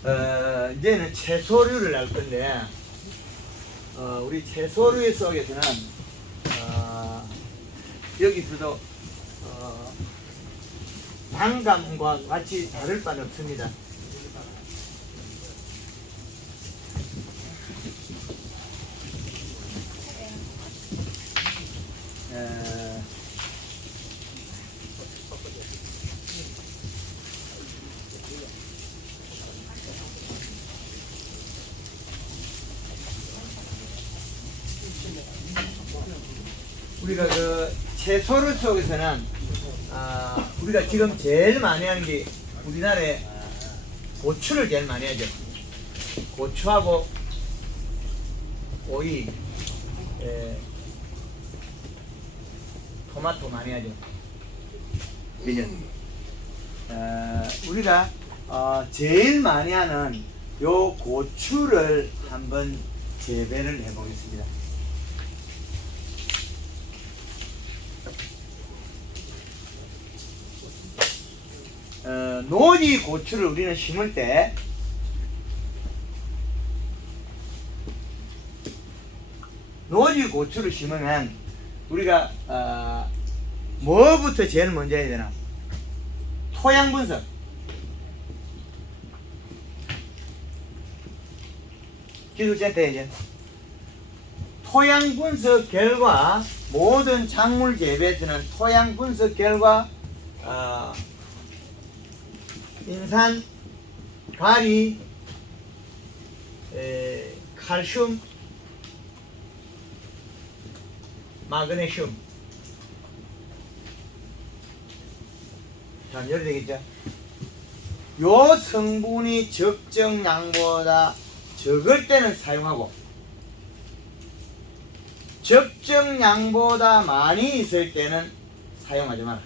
이제는 채소류를 할 건데, 우리 채소류 속에서는 여기서도 단감과 같이 다를 바는 없습니다. 우리가 그 채소류 속에서는 우리가 지금 제일 많이 하는 게 우리나라에 고추를 제일 많이 하죠. 고추하고 오이, 토마토 많이 하죠. 그죠? 우리가 제일 많이 하는 요 고추를 한번 재배를 해보겠습니다. 노지 고추를 우리는 심을 때 노지 고추를 심으면 우리가 뭐부터 제일 먼저 해야 되나? 토양 분석. 기술센터에 이제 토양 분석 결과, 모든 작물 재배에서는 토양 분석 결과 인산, 가리, 칼슘, 마그네슘. 자, 이해가 되겠죠? 요 성분이 적정량보다 적을 때는 사용하고, 적정량보다 많이 있을 때는 사용하지 마라.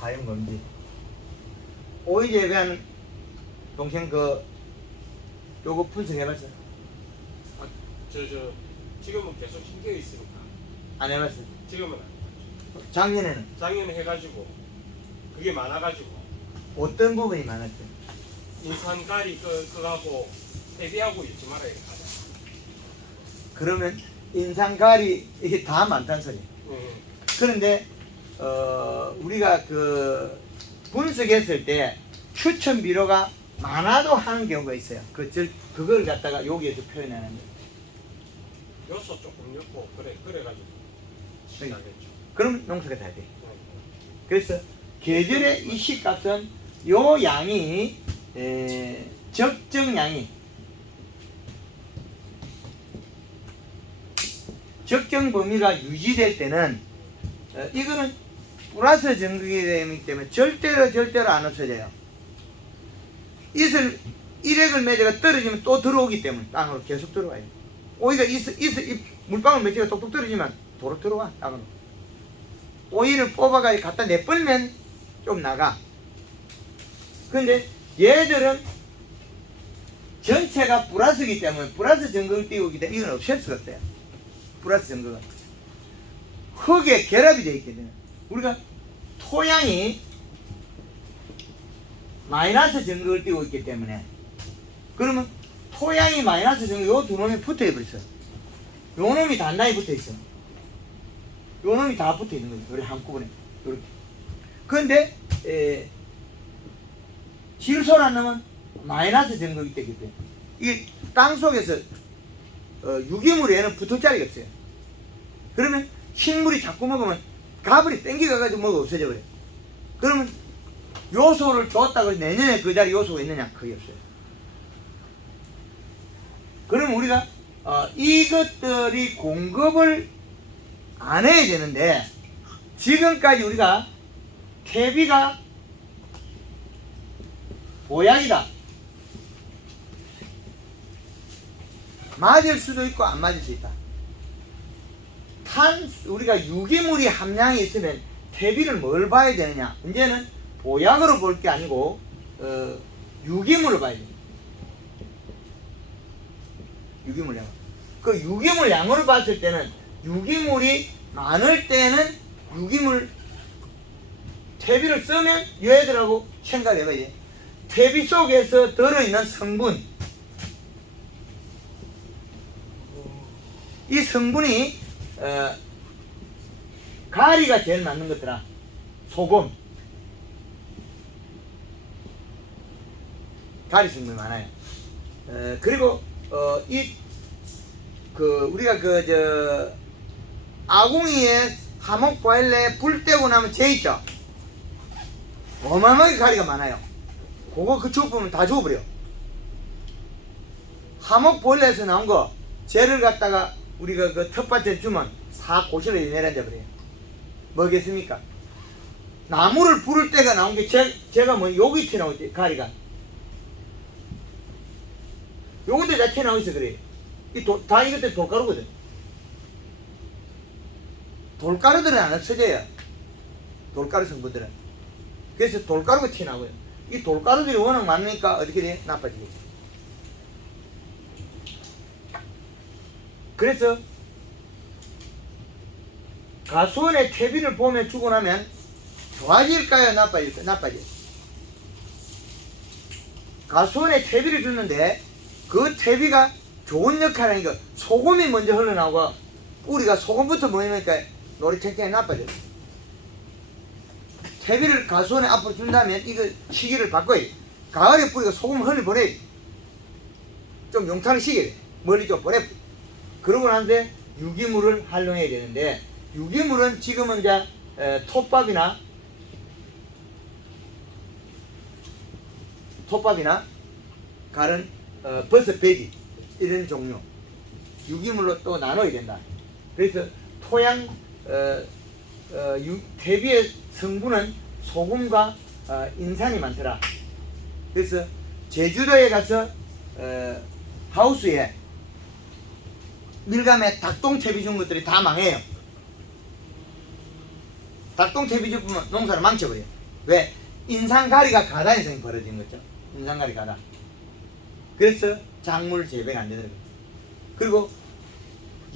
사용 금지. 오이 재배하는 동생 요거 분석해봤어? 지금은 계속 힘겨 있으니까. 안 해봤어? 지금은 작년에는 작년에 해가지고 그게 많아가지고 어떤 부분이 많았어? 인산가리 그거하고 대비하고 있지 말아야 돼. 그러면 인산가리 이게 다 많다는 소리. 그런데 우리가 그 분석했을 때 추천 비료가 많아도 하는 경우가 있어요. 그걸 갖다가 여기에서 표현하는 거예요. 요소 조금 넣고 그래가지고 시작했죠. 그럼 농사가 잘 돼. 그래서 계절의 이 씨값은 요 양이 적정 범위가 유지될 때는 이거는 플러스 전극이 되기 때문에 절대로 안 없어져요. 일액을 맺어가 떨어지면 또 들어오기 때문에 땅으로 계속 들어와요. 오이가 물방울 맺기가 똑똑 떨어지면 도로 들어와, 땅으로. 오이를 뽑아가지고 갖다 내버리면 좀 나가. 근데 얘들은 전체가 플러스이기 때문에 플러스 전극을 띄우기 때문에 이건 없앨 수가 없어요. 플러스 전극은 흙에 결합이 되어 있기 때문에 우리가 토양이 마이너스 전극을 띄우고 있기 때문에, 그러면 토양이 마이너스 전극 요 두 놈이 붙어 버렸어. 요 놈이 단단히 붙어 있어. 요 놈이 다 붙어 있는 거죠. 우리 한꺼번에 이렇게. 그런데 질소라는 놈은 마이너스 전극이 되기 때문에 이게 땅 속에서 유기물에는 붙을 자리가 없어요. 그러면 식물이 자꾸 먹으면 가버리 땡겨가지고 뭐가 없어져 버려요. 그러면 요소를 줬다고 내년에 그 자리 요소가 있느냐? 거의 없어요. 그럼 우리가 이것들이 공급을 안 해야 되는데, 지금까지 우리가 퇴비가 보약이다. 맞을 수도 있고 안 맞을 수 있다. 우리가 유기물이 함량이 있으면 퇴비를 뭘 봐야 되느냐? 이제는 보약으로 볼 게 아니고 유기물을 봐야 됩니다. 유기물 양. 그 유기물 양으로 봤을 때는 유기물이 많을 때는 유기물 퇴비를 쓰면 얘들하고 생각해봐야지. 퇴비 속에서 들어있는 성분, 이 성분이 가리가 제일 맞는 것더라. 소금, 가리 성분이 많아요. 그리고 우리가 아궁이에 하목 보일러에 불 떼고 나면 재 있죠. 어마어마하게 가리가 많아요. 그거 죽으면 다 죽어버려. 하목 보일러에서 나온 거 재를 갖다가 우리가 그 텃밭에 주면 싹 고시로 내려앉아 버려요. 뭐겠습니까? 나무를 부를 때가 나온 게 제가 뭐 여기 튀어나오지, 가리가. 요것도 다 튀어나오고 있어, 그래. 다 이것들 돌가루거든. 돌가루들은 안 없어져요. 돌가루 성분들은. 그래서 돌가루가 튀어나오고요. 이 돌가루들이 워낙 많으니까 어떻게 돼? 나빠지겠죠. 그래서 가수원의 퇴비를 보면 주고 나면 좋아질까요? 나빠질까요? 나빠져요. 가수원에 퇴비를 주는데 그 퇴비가 좋은 역할을 하니까 소금이 먼저 흘러나오고 뿌리가 소금부터 모이니까 노릇탱탱이 나빠져요. 퇴비를 가수원에 앞으로 준다면 이거 시기를 바꿔야 돼. 가을에 뿌리가 소금을 흘려보내야 돼. 좀 용탄을 시켜야 돼. 멀리 좀 보내. 그러고 난데 유기물을 활용해야 되는데 유기물은 지금은 이제 톱밥이나 가른 버섯 배지 이런 종류 유기물로 또 나눠야 된다. 그래서 토양 퇴비의 성분은 소금과 인산이 많더라. 그래서 제주도에 가서 하우스에 밀감에 닭똥 퇴비 준 것들이 다 망해요. 닭똥 퇴비 주면 농사를 망쳐버려요. 왜? 인산가리가 가다 현상이 벌어지는 거죠. 인산가리 가다. 그래서 작물 재배가 안 되는 거예요. 그리고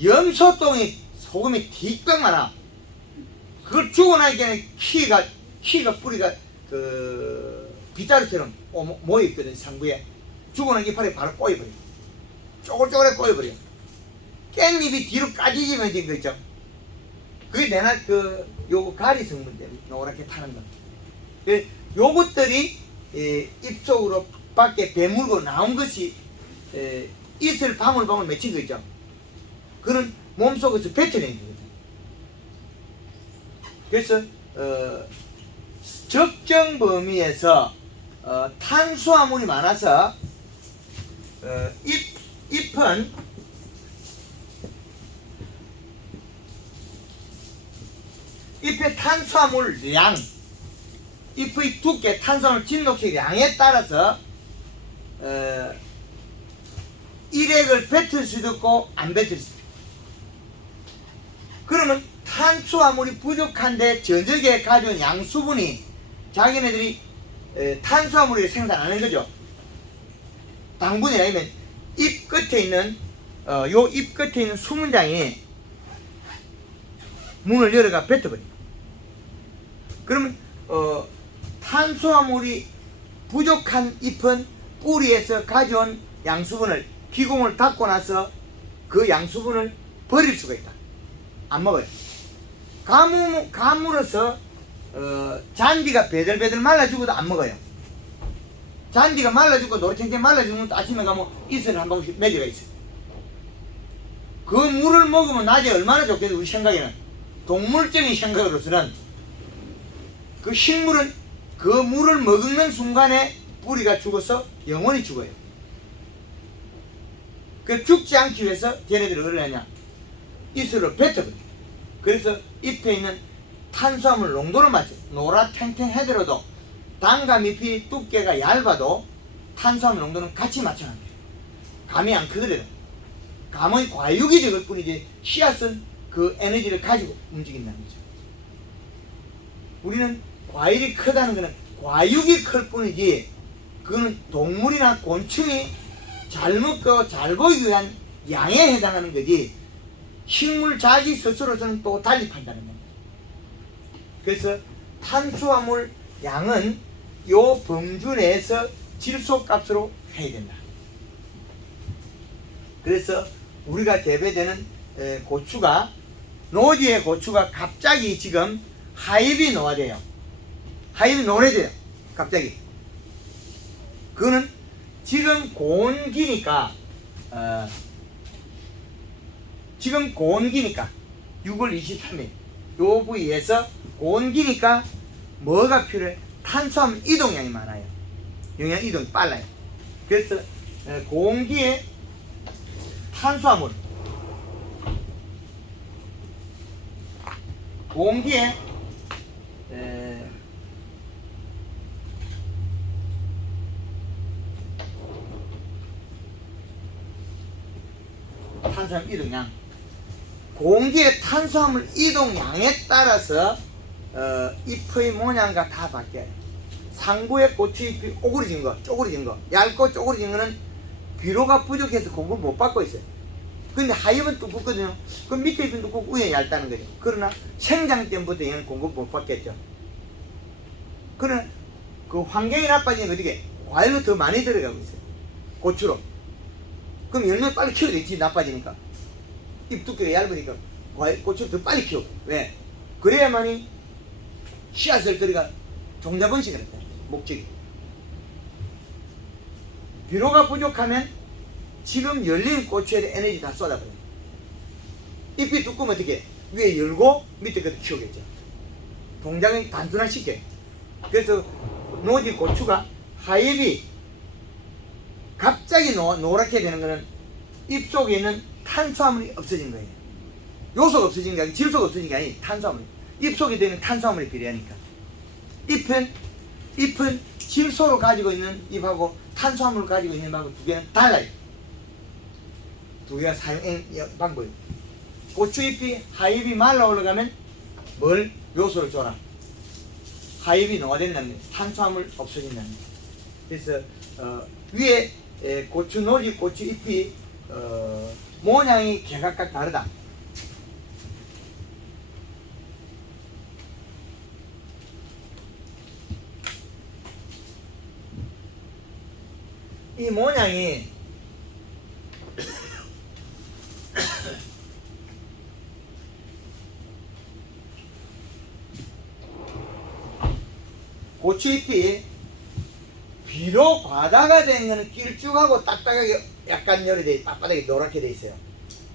염소똥이 소금이 뒷병 많아. 그걸 주고 나니까 키가 뿌리가 빗자루처럼 모여있거든. 상부에 주고 나니까 이파리 바로 꼬여버려. 쪼글쪼글하게 꼬여버려. 깻잎이 뒤로 까지지면진 거 있죠. 그게 내나 요 가리 성분 때문에 노랗게 타는 거. 요것들이 입속으로 밖에 배물고 나온 것이 이슬 방울방울 맺힌 거 있죠. 그런 몸속에서 뱉어내는 거거든요. 그래서 적정 범위에서 탄수화물이 많아서 잎의 탄수화물 량, 잎의 두께, 탄수화물 진동식 양에 따라서 일액을 뱉을 수도 있고 안 뱉을 수도 있고. 그러면 탄수화물이 부족한데 저녁에 가져온 양수분이 자기네들이 탄수화물을 생산하는 거죠. 당분이 아니면 잎 끝에 있는 요 잎 끝에 있는 수문장이 문을 열어가 뱉어버립니다. 그러면 탄수화물이 부족한 잎은 뿌리에서 가져온 양수분을 기공을 닫고 나서 그 양수분을 버릴 수가 있다. 안 먹어요. 가물어서 잔디가 베들베들 말라 죽어도 안 먹어요. 잔디가 말라 죽고 노릇탱탱 말라 죽으면 아침에 가면 이슬 한 방울씩 먹이가 있어요. 그 물을 먹으면 낮에 얼마나 좋겠어요. 우리 생각에는 동물적인 생각으로서는 그 식물은 그 물을 먹는 순간에 뿌리가 죽어서 영원히 죽어요. 그 죽지 않기 위해서 걔네들이 어떻게 하냐, 이슬을 뱉어버려. 그래서 잎에 있는 탄수화물 농도를 맞춰. 노라 탱탱해더라도 단감 잎이 두께가 얇아도 탄수화물 농도는 같이 맞춰놔요. 감이 안 크더라도. 감의 과육이 적을 뿐이지 씨앗은 그 에너지를 가지고 움직인다는 거죠. 우리는 과일이 크다는 것은 과육이 클 뿐이지 그거는 동물이나 곤충이 잘 먹고 잘 보이기 위한 양에 해당하는 거지 식물 자기 스스로서는 또 달리 판단합니다. 그래서 탄수화물 양은 요 범주 내에서 질소값으로 해야 된다. 그래서 우리가 재배되는 고추가 노지의 고추가 갑자기 지금 하엽이 노화돼요. 하엽이 노래져요. 갑자기. 그거는 지금 고온기니까 지금 고온기니까 6월 23일 요 부위에서 고온기니까 뭐가 필요해? 탄수화물 이동량이 많아요. 영양 이동이 빨라요. 그래서 고온기에 탄수화물 고온기에 탄수화물 이동량 공기의 탄수화물 이동량에 따라서 잎의 모양과 다 바뀌어요. 상부의 고추잎이 오그러진 거, 쪼그러진 거, 얇고 쪼그러진 거는 비료가 부족해서 공급을 못 받고 있어요. 근데 하엽은 두껍거든요. 그럼 밑에 잎은 두껍고 위에 얇다는 거죠. 그러나 생장 때부터 얘는 공급 못 받겠죠. 그러나 그 환경이 나빠지면 어떻게? 과일로 더 많이 들어가고 있어요. 고추로. 그럼 열매 빨리 키워야 되지, 나빠지니까. 잎 두께가 얇으니까 고추를 더 빨리 키워. 왜? 그래야만이 씨앗을 들어가 종자 번식을 했다. 목적이. 비료가 부족하면 지금 열린 고추에 에너지 다 쏟아버려요. 잎이 두꺼우면 어떻게? 위에 열고 밑에 그대로 키우겠죠. 동작을 단순화시켜요. 그래서 노지 고추가 하엽이 갑자기 노랗게 되는 것은 잎 속에 있는 탄수화물이 없어진 거예요. 요소가 없어진 게 아니고 질소가 없어진 게 아니고 탄수화물. 잎 속에 되는 탄수화물이 필요하니까. 잎은 질소로 가지고 있는 잎하고 탄수화물을 가지고 있는 잎하고 두 개는 달라요. 두 개가 사용 방법이. 고추잎이 하엽이 말라 올라가면 뭘 요소를 줘라. 하엽이 노화된다는 거예요. 탄수화물 없어진다는 거예요. 그래서 위에 고추 노지 고추잎이 모양이 개각각 다르다. 이 모양이 고추잎이 비로 과다가 된 거는 길쭉하고 딱딱하게 약간 열이 빳빳하게 노랗게 돼 있어요.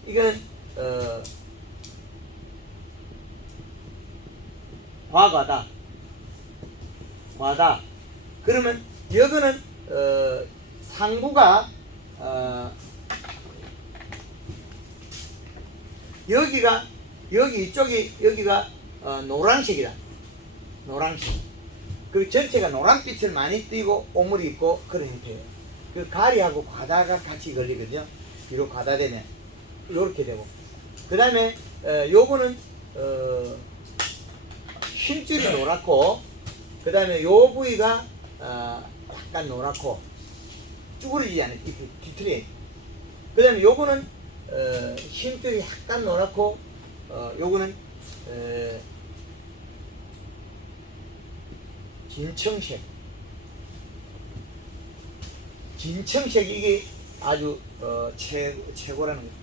이거는 과다. 그러면 여기는 상부가 여기가 노란색이다. 노란색. 그 전체가 노란빛을 많이 띠고 오물이 있고 그런 형태예요. 그 가리하고 과다가 같이 걸리거든요. 비로 과다되면 이렇게 되고. 그 다음에 요거는 힘줄이 노랗고, 그 다음에 요 부위가 약간 노랗고 쭈그러지지 않아요. 뒤틀려. 그 다음에 요거는 힘줄이 약간 노랗고, 요거는 진청색 이게 아주 최고라는 거죠.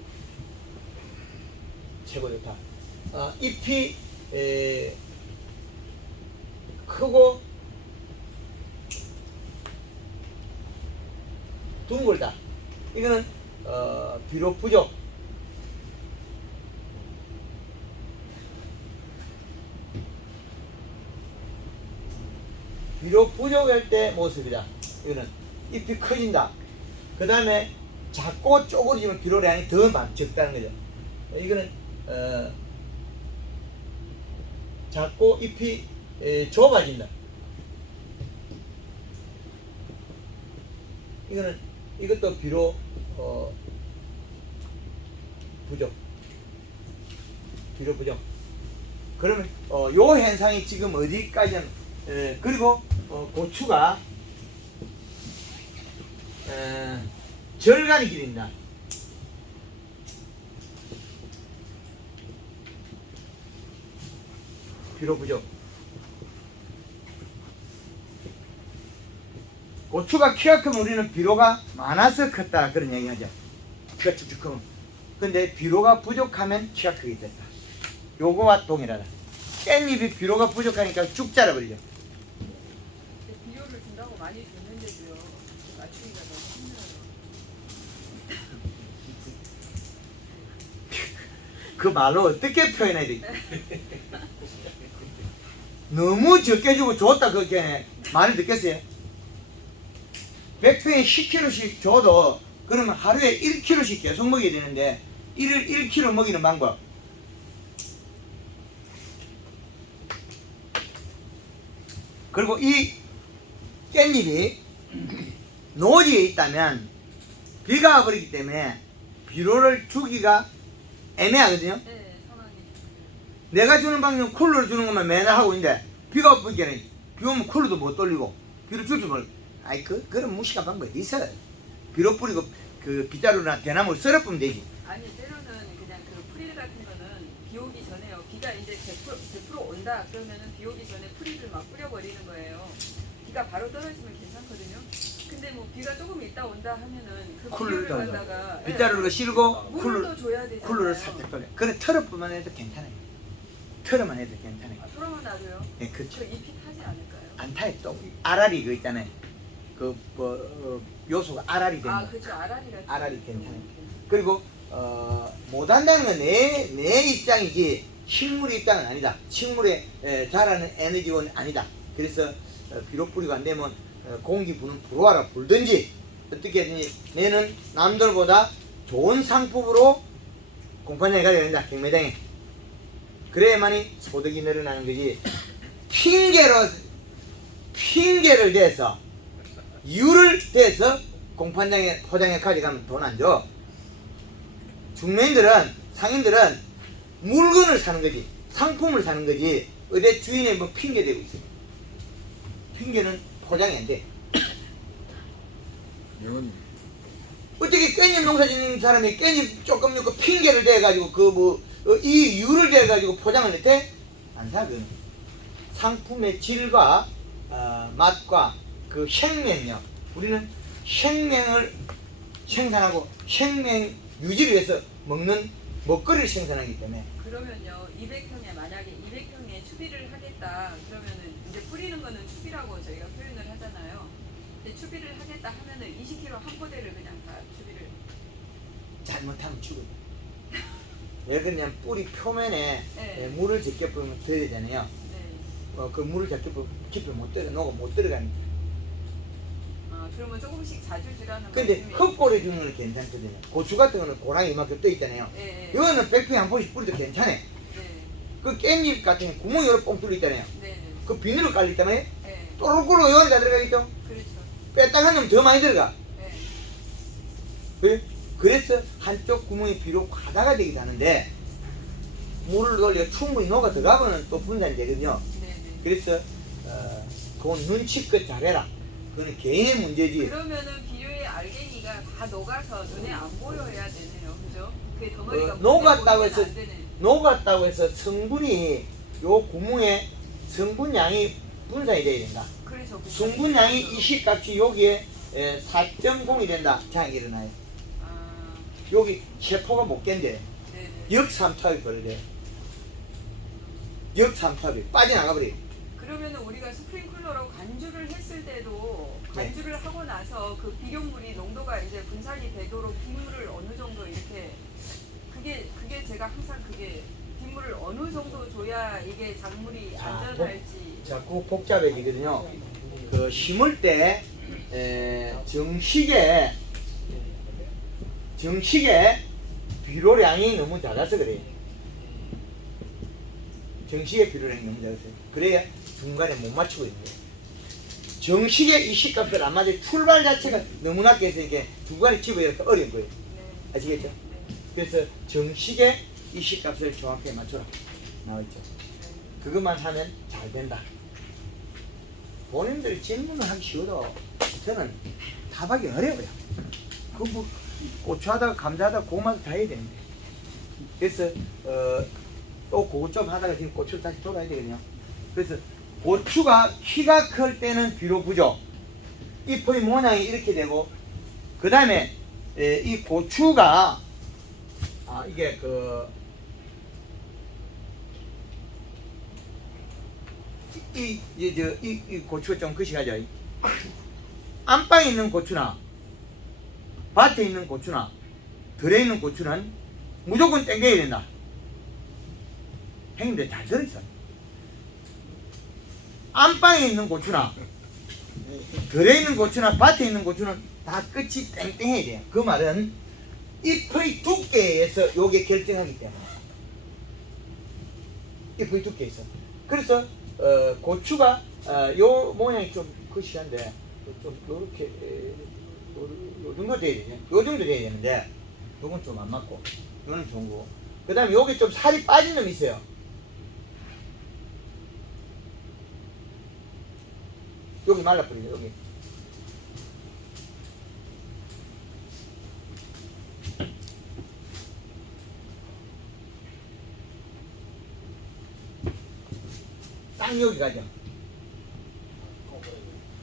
최고 좋다. 잎이 크고 둥글다. 이거는 비료 부족. 비료 부족할 때 모습이다. 이거는 잎이 커진다. 그 다음에 작고 쪼그러지면 비료량이 더 적다는 거죠. 이거는 작고 잎이 좁아진다. 이것도 비료 부족. 비료 부족. 그러면 요 현상이 지금 어디까지는 그리고 고추가 절간이 길입니다. 비료 부족. 고추가 키가 크면 우리는 비료가 많아서 컸다 그런 얘기하죠. 키가 쭉쭉 크면. 근데 비료가 부족하면 키가 크게 됐다. 요거와 동일하다. 깻잎이 비료가 부족하니까 쭉 자라버리죠. 비료를 준다고 많이 줬는데도요. 맞추기가 너무 힘들어요. 그 말로 어떻게 표현해야 되지? 너무 적게 주고 줬다 그렇게 말을 듣겠어요? 100평에 10kg씩 줘도 그러면 하루에 1kg씩 계속 먹여야 되는데 1kg 먹이는 방법. 그리고 이 깻잎이 노지에 있다면 비가 와버리기 때문에 비료를 주기가 애매하거든요. 네, 상황이. 내가 주는 방법은 쿨러를 주는 것만 맨날 하고 있는데 비가 와버리기에는 비 오면 쿨러도 못 돌리고 비료 줄 줄 모르고 아이 그런 무식한 방법이 어디 있어. 비료 뿌리고 그 빗자루나 대나무를 썰어 뿌면 되지. 아니 때로는 그냥 그 프릴 같은 거는 비 오기 전에요. 비가 이제 100% 온다 그러면은 비 오기 전에 프릴을 막 뿌려버리는 거예요. 비가 바로 떨어지면 괜찮거든요. 근데 뭐 비가 조금 있다 온다 하면은 그 쿨러를 비료를 갖다가 빗자루를 실고 물도 줘야 되잖아요. 쿨러를 살짝 돌려. 그래 털어뿐만 해도 괜찮아요. 털어만 해도 괜찮아요. 아, 털어만 놔도요? 네, 그렇죠. 그 잎이 타지 않을까요? 안 타요. 또 알알이 그 있잖아요. 요소가 알알이 되는 아 거. 그죠 알알이가 알알이 괜찮아요. 그리고 못한다는 건 내 입장이지 식물 입장은 아니다. 식물에 자라는 에너지원이 아니다. 그래서 비료 뿌리고 안 되면 공기 부는 불화라 불든지 어떻게 해야되니 내는 남들보다 좋은 상품으로 공판장에 가야 된다. 경매장에. 그래야만이 소득이 늘어나는 거지. 핑계를 대서 이유를 대서 공판장에 포장해 가져가면 돈 안 줘. 중매인들은 상인들은 물건을 사는 거지 상품을 사는 거지 어디 주인이 뭐 핑계 대고 있어. 핑계는 포장이 안 돼. 이건 어떻게 깻잎 농사 짓는 사람이 깻잎 조금 넣고 핑계를 대가지고 이 이유를 대가지고 포장을 했대? 안 사. 그는 상품의 질과 맛과 그 생명력. 우리는 생명을 생산하고 생명 유지를 위해서 먹는 먹거리를 생산하기 때문에. 그러면요 200평에 만약에 200평에 추비를 하겠다 그러면은 이제 뿌리는 거는 추비라고 저희가 표현을 하잖아요. 근데 추비를 하겠다 하면은 20kg 한 포대를 그냥 다 추비를. 잘못하면 죽어요. 왜 그러냐면 뿌리 표면에 네. 물을 적게 뿌리면 더 되잖아요. 네. 그 물을 적게 뿌리면 깊이 못 들어 녹아 못 들어가니까. 아 그러면 조금씩 자주 주라는 근데 말씀이- 흙골에 주는 거는 괜찮거든요. 고추 같은 거는 고랑이 이만큼 떠 있잖아요. 네. 이거는 100평에 한 번씩 뿌려도 괜찮아. 네. 그 깻잎 같은 게 구멍이 여러 뻥 뚫려 있잖아요. 네. 그 비닐로 깔리 때문에 네. 또르르 요 안에 다 들어가겠죠. 그렇죠. 빼딱 하면 더 많이 들어가. 네. 그래? 그래서 한쪽 구멍이 비록 가다가 되기도 하는데 물을 돌려 충분히 녹아 들어가면 또 분산이 되거든요. 네. 네. 그래서 그건 눈치껏 잘해라. 그거는 개인의 문제지. 그러면은 비료의 알갱이가 다 녹아서 눈에 안 보여야 되네요, 그죠? 그게 덩어리가 녹았다고 보이면 해서 안 되네. 녹았다고 해서 성분이 요 구멍에 성분량이 분산이 돼야 된다. 그래서 그 성분량이 이 시값이 여기에 4.0이 된다. 장이 일어나요. 아, 여기 세포가 못 깬대. 네네. 역삼투압이 벌어져요. 역삼투압이 빠져나가 버려요. 그러면은 우리가 스프링클러로 간주를 했을 때도 간주를 하고 나서 그 비료물이 농도가 이제 분산이 되도록 빗물을 어느 정도 이렇게 그게 제가 항상 그게 빗물을 어느 정도 줘야 이게 작물이 자, 안전할지. 자꾸 복잡해지거든요. 그 심을 때 정식에 비료량이 너무 작아서 그래요. 정식의 비료량이 너무 작아서 그래야 중간에 못 맞추고 있는 거예요. 정식의 이 시값을 안 맞아 출발 자체가 너무 낮게 있으니까 중간에 집어야 어려운 거예요. 네. 아시겠죠? 네. 그래서 정식의 이 시값을 정확하게 맞춰라 나와있죠. 그것만 하면 잘 된다. 본인들이 질문을 하기 쉬워도 저는 답하기 어려워요. 뭐 고추하다가 감자하다가 고구마도 다 해야 되는데. 그래서 또 그거 좀 하다가 지금 고추를 다시 돌아야 되거든요. 그래서 고추가 키가 클 때는 비료 부족, 잎의 모양이 이렇게 되고, 그 다음에 이 고추가 이게 이 고추가 좀 거시가죠. 안방에 있는 고추나 밭에 있는 고추나 들에 있는 고추는 무조건 땡겨야 된다. 형님들 잘 들어있어. 안방에 있는 고추나 들에 있는 고추나 밭에 있는 고추는 다 끝이 땡땡해야 돼요. 그 말은 잎의 두께에서 요게 결정하기 때문에. 잎의 두께에서. 그래서 고추가 요 모양이 좀 거시한데 좀 요렇게 요 정도 돼야 되냐? 요 정도 돼야 되는데 요건 좀 안 맞고 요거는 좋은 거. 그 다음에 요게 좀 살이 빠진 놈이 있어요. 여기 말라버리죠. 여기. 딱 여기 가죠.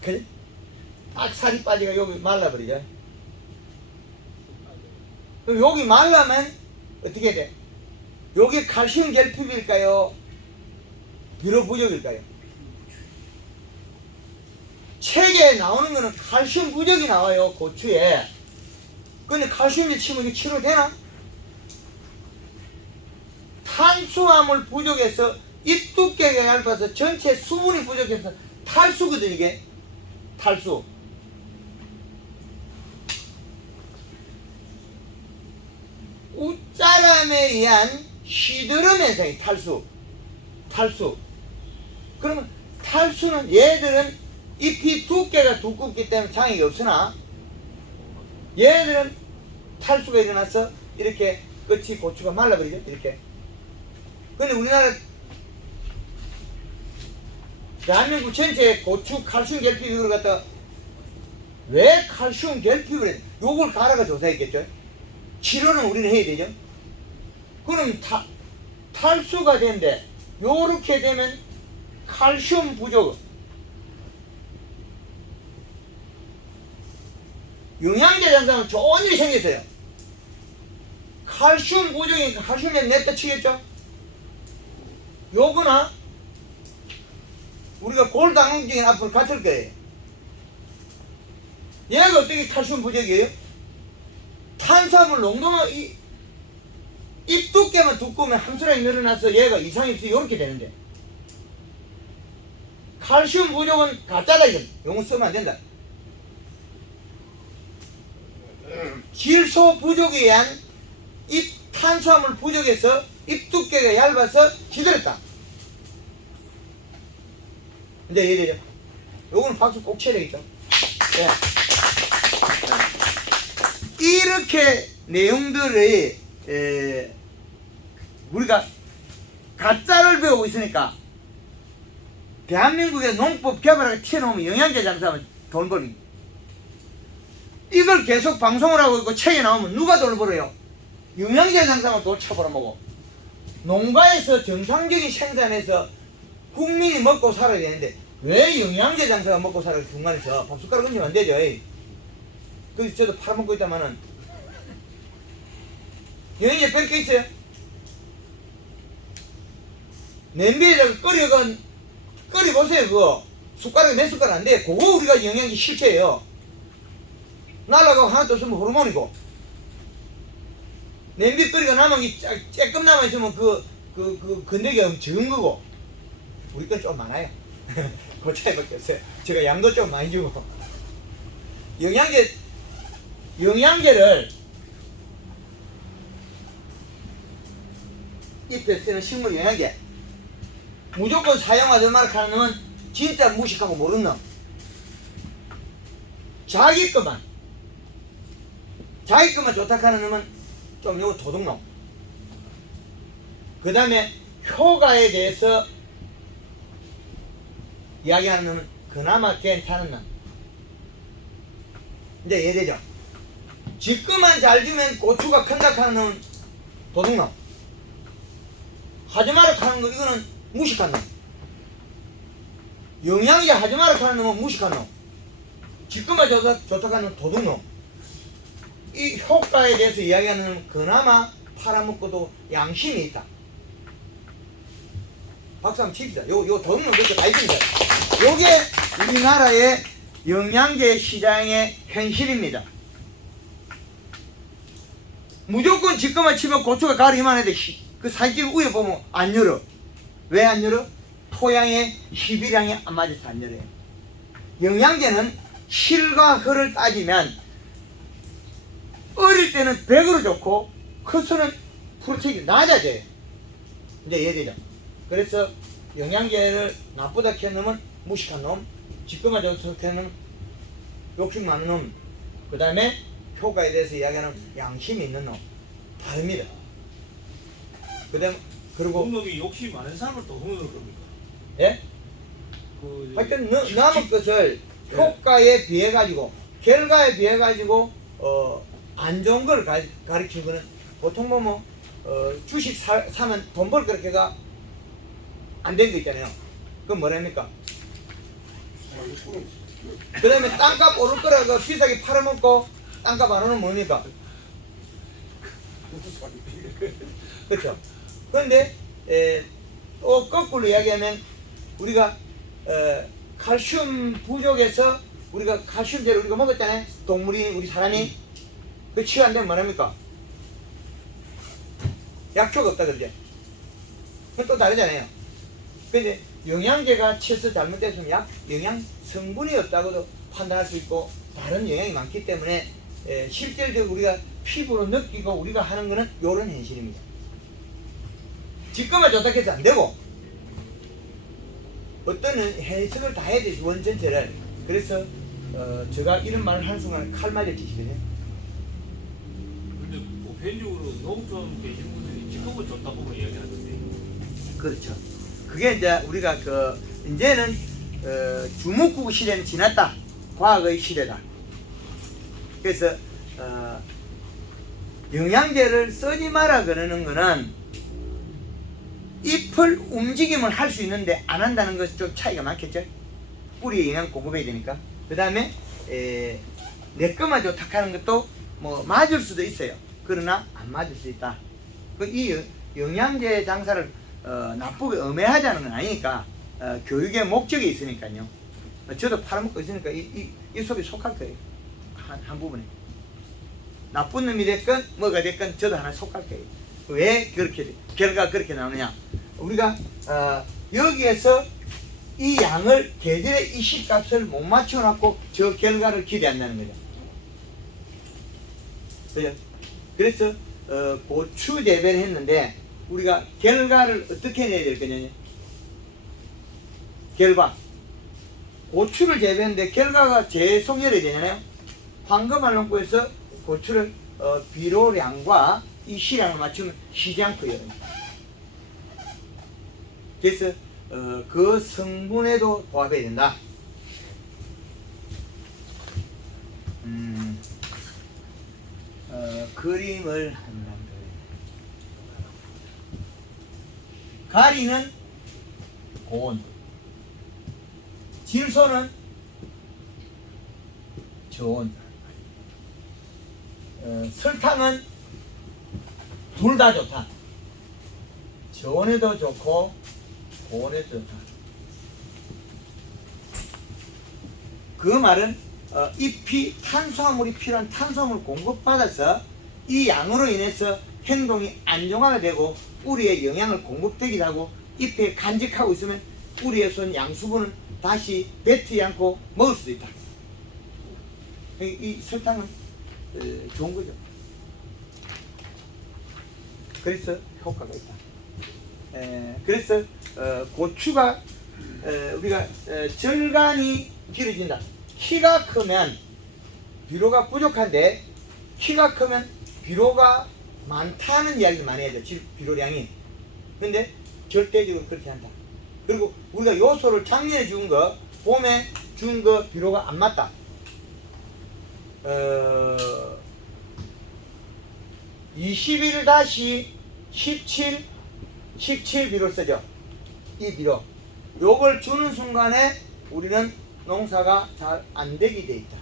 그래? 딱 살이 빠지가 여기 말라버리죠. 그럼 여기 말라면 어떻게 돼? 여기 칼슘 결핍일까요? 비료 부족일까요? 책에 나오는 거는 칼슘 부족이 나와요, 고추에. 근데 칼슘이 치면 이게 치료되나? 탄수화물 부족해서 잎 두께가 얇아서 전체 수분이 부족해서 탈수거든, 이게. 탈수. 웃자람에 의한 시드름 현상이 탈수. 그러면 탈수는 얘들은 잎이 두께가 두껍기 때문에 장애가 없으나 얘들은 탈수가 일어나서 이렇게 끝이 고추가 말라버리죠. 이렇게. 근데 우리나라 대한민국 전체에 고추 칼슘 결핍 이걸 갖다 왜 칼슘 결핍을 해? 요걸 가라가 조사했겠죠. 치료는 우리는 해야 되죠. 그럼 탈수가 되는데 요렇게 되면 칼슘 부족, 영양제 잔상은 좋은 일이 생겼어요. 칼슘 부족이니까 칼슘이 냈다 치겠죠. 요거나 우리가 골다공증이 앞으로 갇힐 거예요. 얘가 어떻게 칼슘 부족이에요? 탄수화물 농도가 잎 두께만 두꺼우면 함수량이 늘어나서 얘가 이상이 없이 이렇게 되는데, 칼슘 부족은 가짜다. 이건 용어 쓰면 안 된다. 질소 부족에 의한 잎 탄수화물 부족에서 잎 두께가 얇아서 시들었다. 이제 이해되죠? 요거는 박수 꼭 쳐야 되겠죠? 네. 이렇게 내용들의 우리가 가짜를 배우고 있으니까 대한민국의 농법 개발하게 튀어나오면 영양제 장사하면 돈 벌립니다. 이걸 계속 방송을 하고 있고 책에 나오면 누가 돈을 벌어요? 영양제 장사하면 돈 쳐벌어먹고. 농가에서 정상적인 생산해서 국민이 먹고 살아야 되는데 왜 영양제 장사가 먹고 살아야 중간에서 밥숟가락 얹으면 안 되죠. 그래서 저도 팔아먹고 있다마는 영양제 뺄 게 있어요? 냄비에다가 끓여보세요. 그거 숟가락에 몇 숟가락 안 돼. 그거 우리가 영양제 실패예요. 날아가고 하나도 없으면 호르몬이고, 냄비 끓이고 남은 게 조금 남아있으면 그 건더기가 적은 거고, 우리 건 좀 많아요. 그 차이밖에 없어요. 제가 양도 좀 많이 주고. 영양제를 잎에 쓰는 식물 영양제 무조건 사용하지 말라 하는 놈은 진짜 무식하고 모르는 놈. 자기 것만 좋다 하는 놈은 좀 요거 도둑놈. 그 다음에 효과에 대해서 이야기하는 놈은 그나마 괜찮은 놈. 이제 이해되죠? 지금만 잘 주면 고추가 큰다 하는 놈은 도둑놈. 하지 마라 하는 거 이거는 무식한 놈. 영양제 하지 마라 하는 놈은 무식한 놈. 지금만 좋다 하는 놈은 도둑놈. 이 효과에 대해서 이야기하는 놈은 그나마 팔아먹고도 양심이 있다. 박수 한번 칩시다. 요 도둑놈 그렇게 다 있습니다. 요게 우리나라의 영양제 시장의 현실입니다. 무조건 지금만 치면 고추가 가을 이만해도 그 사진 위에 보면 안 열어. 왜 안 열어? 토양의 희비량이 안 맞아서 안 열어요. 영양제는 실과 흙을 따지면 어릴 때는 100으로 좋고 커서는 프로테인이 낮아져요. 이제 이해되죠? 그래서 영양제를 나쁘다 캐는 놈은 무식한 놈, 지금만 좋다 캐는 욕심 많은 놈, 그 다음에 효과에 대해서 이야기하는 양심이 있는 놈 다릅니다. 그다음 그리고 놈이 욕심이 많은 사람을 또 흥을 겁니까? 예? 하여튼 남은 것을 효과에 비해 가지고 결과에 비해 가지고 안 좋은 걸 가르치는 거는 보통 주식 사면 돈 벌 그렇게가 안 된 거 있잖아요. 그건 뭐랍니까? 그 다음에 땅값 오를 거라고 비싸게 팔아먹고 땅값 안 오르면 뭡니까? 그렇죠. 그런데 또 거꾸로 이야기하면 우리가 칼슘 부족해서 우리가 칼슘제를 우리가 먹었잖아요. 동물이 우리 사람이 그 치유 안 되면 뭐랍니까? 약효가 없다 그러죠. 그건 또 다르잖아요. 근데 영양제가 치에서 잘못됐으면 영양 성분이 없다고도 판단할 수 있고 다른 영양이 많기 때문에 실질적으로 우리가 피부로 느끼고 우리가 하는 거는 이런 현실입니다. 지금만 좋다 해서 안 되고 어떤 해석을 다 해야 되지 원 전체를. 그래서 제가 이런 말을 하는 순간 칼 맞아지시거든요. 근데 보편적으로 농촌 계신 분들이 지금은 좋다고 이야기하던데. 그렇죠. 그게 이제 우리가 이제는 주목구 시대는 지났다. 과학의 시대다. 그래서 영양제를 쓰지 마라 그러는 거는 잎을 움직임을 할 수 있는데 안 한다는 것이 좀 차이가 많겠죠. 뿌리에 영양 공급해야 되니까. 그 다음에 내 것만 좋다 하는 것도 맞을 수도 있어요. 그러나 안 맞을 수 있다. 이 영양제 장사를 나쁘게 음해하자는 건 아니니까 교육의 목적이 있으니까요. 저도 팔아먹고 있으니까 이 속에 속할 거예요. 한 부분에. 나쁜 놈이 됐건 뭐가 됐건 저도 하나 속할 거예요. 왜 그렇게 결과가 그렇게 나오느냐? 우리가 여기에서 이 양을 계절의 이 시값을 못 맞춰놓고 저 결과를 기대한다는 거죠. 그래서 고추 재배를 했는데 우리가 결과를 어떻게 내야 될 거냐? 결과. 고추를 재배했는데 결과가 재송열이 되잖아요. 황금알 농구에서 고추를 비료량과 이 시량을 맞추면 시장 커요. 그래서 그 성분에도 도합해야 된다. 그림을 한다. 가리는 고온, 질소는 저온, 설탕은 둘 다 좋다. 저온에도 좋고 고온에도 좋다. 그 말은 잎이 탄수화물이 필요한 탄수화물 공급받아서 이 양으로 인해서 행동이 안정화가 되고 뿌리에 영양을 공급되기도 하고 잎에 간직하고 있으면 뿌리에서 온 양수분을 다시 뱉지 않고 먹을 수도 있다. 이 설탕은 좋은 거죠. 그래서 효과가 있다. 그래서 고추가 우리가 절간이 길어진다. 키가 크면 비료가 부족한데 키가 크면 비료가 많다는 이야기를 많이 해야 돼. 비료량이. 근데 절대적으로 그렇게 한다. 그리고 우리가 요소를 작년에 준 거 봄에 준 그 비료가 안 맞다. 21-17 비료 쓰죠. 이 비료. 요걸 주는 순간에 우리는 농사가 잘 안 되게 돼 있다.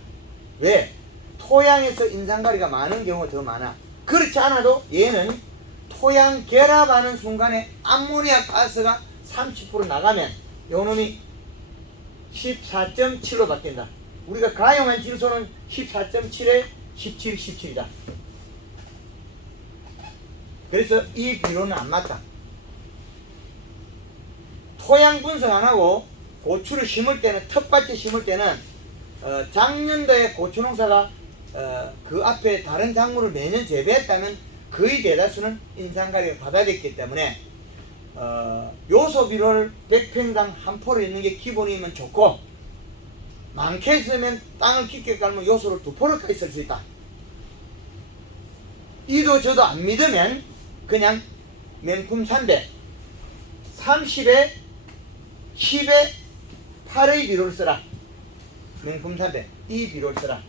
왜? 토양에서 인산가리가 많은 경우가 더 많아. 그렇지 않아도 얘는 토양 결합하는 순간에 암모니아 가스가 30% 나가면 요놈이 14.7로 바뀐다. 우리가 가용한 질소는 14.7에 17, 17이다. 그래서 이 비료는 안 맞다. 토양 분석 안 하고 고추를 심을 때는, 텃밭에 심을 때는 작년도에 고추 농사가 그 앞에 다른 작물을 매년 재배했다면 거의 대다수는 인산가리가 받아들였기 때문에 요소 비료를 100평당 한 포를 있는 게 기본이면 좋고, 많게 쓰면 땅을 깊게 깔면 요소를 2포를까지 쓸 수 있다. 이도 저도 안 믿으면 그냥 명품 300 30에 10에 8의 비료를 써라. 명품 300 이 비료를 써라.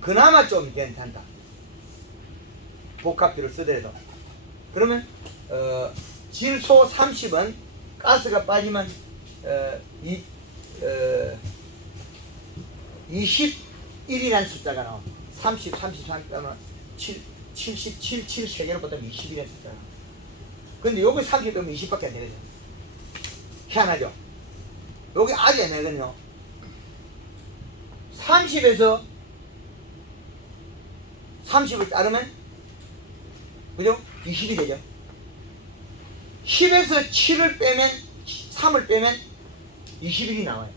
그나마 좀 괜찮다. 복합 비료를 쓰더라도. 그러면 질소 30은 가스가 빠지면 21이라는 숫자가 나와. 30 빼면 77, 7개로 보면 21이라는 숫자가 나와. 근데 여기 30 빼면 20밖에 안 되거든. 희한하죠? 여기 아주 애매하거든요. 30에서 30을 자르면 그죠? 20이 되죠. 10에서 7을 빼면 3을 빼면 21이 나와요.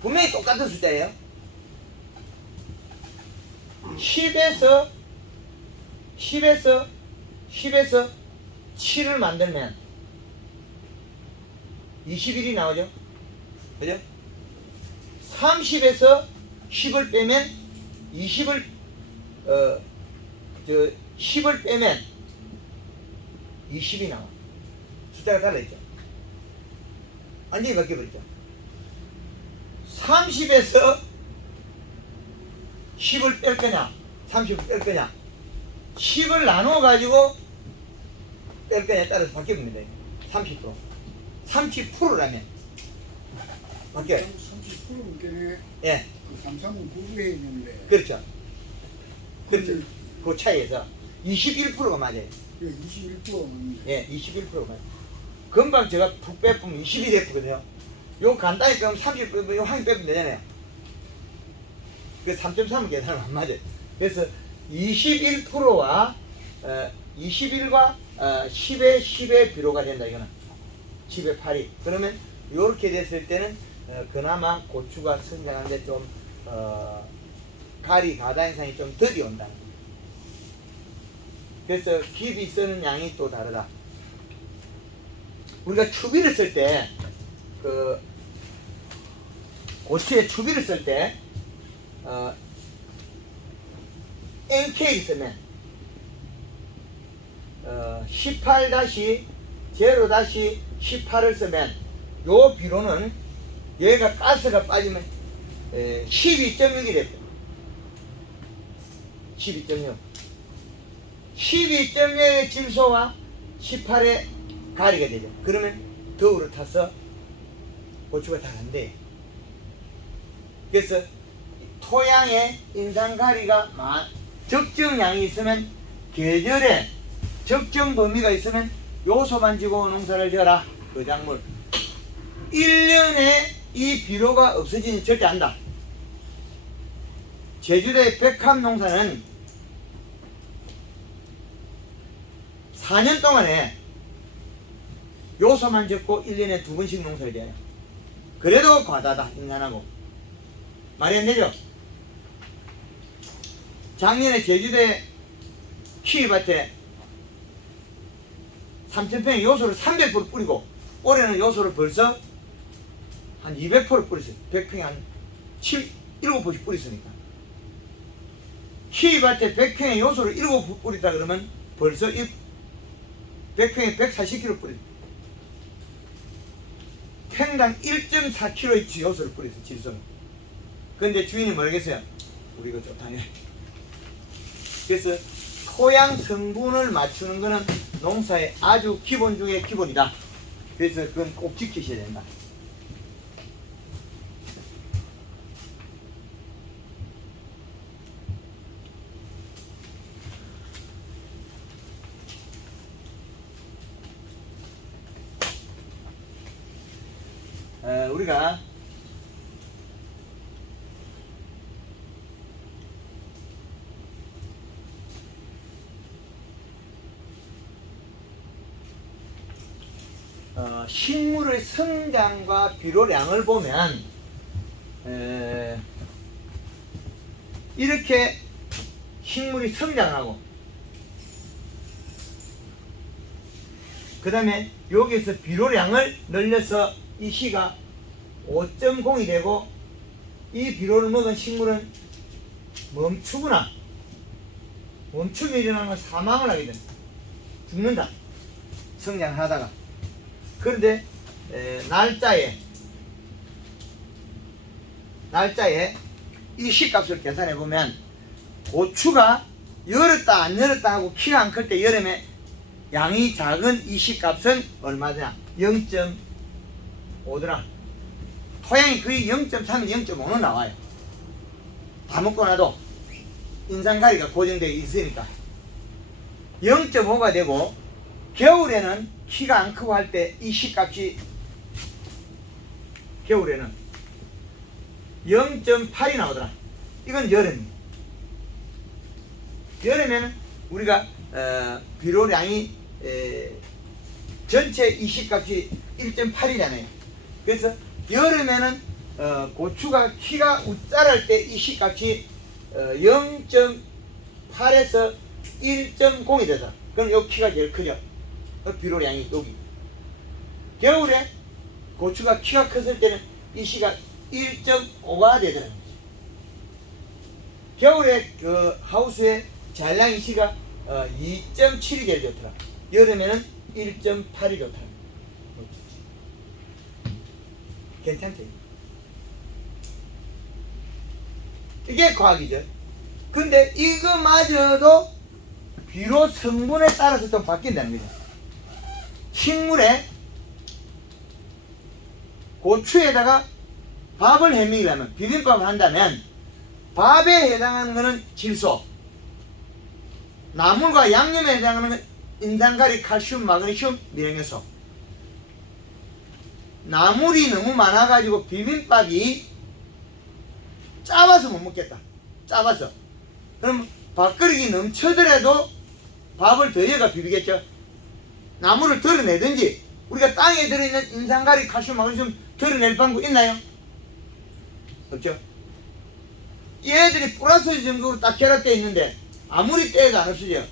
분명히 똑같은 숫자예요. 10에서 7을 만들면 21이 나오죠. 그죠? 30에서 10을 빼면 10을 빼면 20이 나와. 숫자가 달라있죠. 완전히 바뀌어버리죠. 30에서 10을 뺄 거냐, 30을 뺄 거냐, 10을 나눠 가지고 뺄 거냐에 따라서 바뀌어집니다. 30%라면 바뀌어요. 30%는 깨네. 예, 그 삼성은 9부에 있는데. 그렇죠. 그렇죠. 그 차이에서 21%가 맞아요. 21%는. 예, 21%가 맞아요. 금방 제가 푹 빼보면 21이 됐거든요. 요 간단히 빼면 30 빼면 요 한 빼면 되잖아요. 그 3.3은 계산은 안 맞아요. 그래서 21%와 21과 10의 비료가 된다 이거는. 10의 8이. 그러면 요렇게 됐을 때는 그나마 고추가 성장하는데 좀 가리 바다 현상이 좀 덜이 온다. 그래서 깊이 쓰는 양이 또 다르다. 우리가 추비를 쓸 때 그 고추에 추비를 쓸 때 NK 쓰면 18-0-18을 쓰면 요 비료는 얘가 가스가 빠지면 12.6이 됩니다. 12.6 12.6의 질소와 18의 가리가 되죠. 그러면 더우를 타서 고추가 잘 안 돼. 그래서 토양에 인산가리가 적정량이 있으면 계절에 적정 범위가 있으면 요소만 지고 농사를 지어라. 그 작물 1년에 이 비료가 없어지니 절대 안다. 제주도의 백합 농사는 4년 동안에 요소만 짓고 1년에 2번씩 농사를 지어요. 그래도 과다다. 인간하고 말이 안 되죠? 작년에 제주도에 키위밭에 3,000평에 요소를 300% 뿌리고 올해는 요소를 벌써 한 200%를 뿌렸어요. 100평에 한 7-8포씩 뿌렸으니까. 키위밭에 100평에 요소를 7포 뿌리다 그러면 벌써 100평에 140kg 뿌렸어요. 팽당 1.4kg의 지효소를 뿌렸어요. 질소를. 근데 주인이 뭐라겠어요? 우리 이거 좋다네. 그래서 토양 성분을 맞추는 거는 농사의 아주 기본 중의 기본이다. 그래서 그건 꼭 지키셔야 된다. 우리가 식물의 성장과 비료량을 보면 이렇게 식물이 성장하고 그 다음에 여기서 비료량을 늘려서 이 시가 5.0이 되고 이 비료를 먹은 식물은 멈추거나 멈춤이 일어나면 사망을 하게 된다. 죽는다. 성장하다가. 그런데 날짜에 이 시값을 계산해 보면 고추가 열었다 안 열었다 하고 키가 안 클 때 여름에 양이 작은 이 시값은 얼마냐? 0.5더라. 토양이 거의 0.3, 0.5는 나와요. 다 먹고 나도 인상가리가 고정되어 있으니까 0.5가 되고 겨울에는 키가 안 크고 할 때 이 시값이 겨울에는 0.8이 나오더라. 이건 여름입니다. 여름에는 우리가 비료량이 전체 이 시값이 1.8이잖아요. 그래서 여름에는 고추가 키가 우짜랄 때 이 시값이 0.8에서 1.0이 되더라. 그럼 요 키가 제일 크죠. 비료량이 여기. 겨울에 고추가 키가 컸을 때는 이 시가 1.5가 되더라고요. 겨울에 그 하우스의 잔량이 시가 2.7이 제일 좋더라. 여름에는 1.8이 좋더라. 괜찮죠? 이게 과학이죠. 근데 이거마저도 비료 성분에 따라서 좀 바뀐다는 거죠. 식물에 고추에다가 밥을 해먹이려면 비빔밥을 한다면 밥에 해당하는 것은 질소, 나물과 양념에 해당하는 건 인산가리, 칼슘, 마그네슘, 미네랄소. 나물이 너무 많아가지고 비빔밥이 짜봐서 못 먹겠다. 짜봐서. 그럼 밥그릇이 넘쳐더라도 밥을 더 여가 비비겠죠. 나물을 덜어내든지 우리가 땅에 들어있는 인산가리, 칼슘, 마그네슘 덜어낼 방법 있나요? 없죠. 얘들이 플러스 정도로 딱 결합되어 있는데 아무리 떼도 안 없어져요.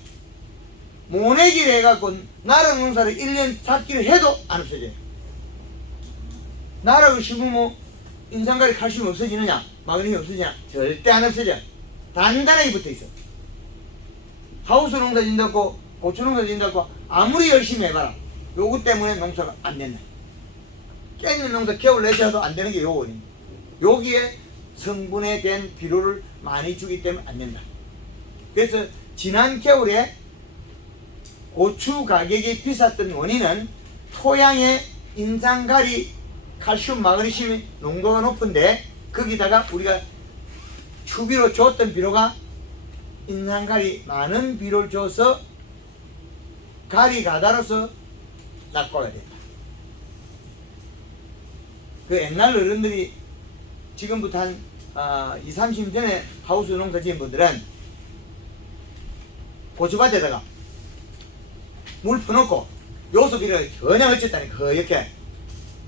모내기를 해갖고 나락 농사를 1년 삭기를 해도 안 없어져요. 나락을 심으면 뭐 인산가리, 칼슘 없어지느냐? 마그네슘 없어지냐? 절대 안 없어져. 단단하게 붙어있어. 하우스 농사 짓는다고 고추 농사 짓는다고 아무리 열심히 해봐라. 요거 때문에 농사가 안 된다. 깻잎 농사 겨울 내셔도 안 되는 게 요 원인. 여기에 성분에 된 비료를 많이 주기 때문에 안 된다. 그래서 지난 겨울에 고추 가격이 비쌌던 원인은 토양의 인산가리, 칼슘, 마그네슘 농도가 높은데 거기다가 우리가 추비로 줬던 비료가 인산가리 많은 비료를 줘서 가리 가다로서 낙과가 된다. 그 옛날 어른들이 지금부터 한 20, 30년 전에 하우스 농사 지은 분들은 고추밭에다가 물 퍼놓고 요소비를 전혀 어쨌다니까 이렇게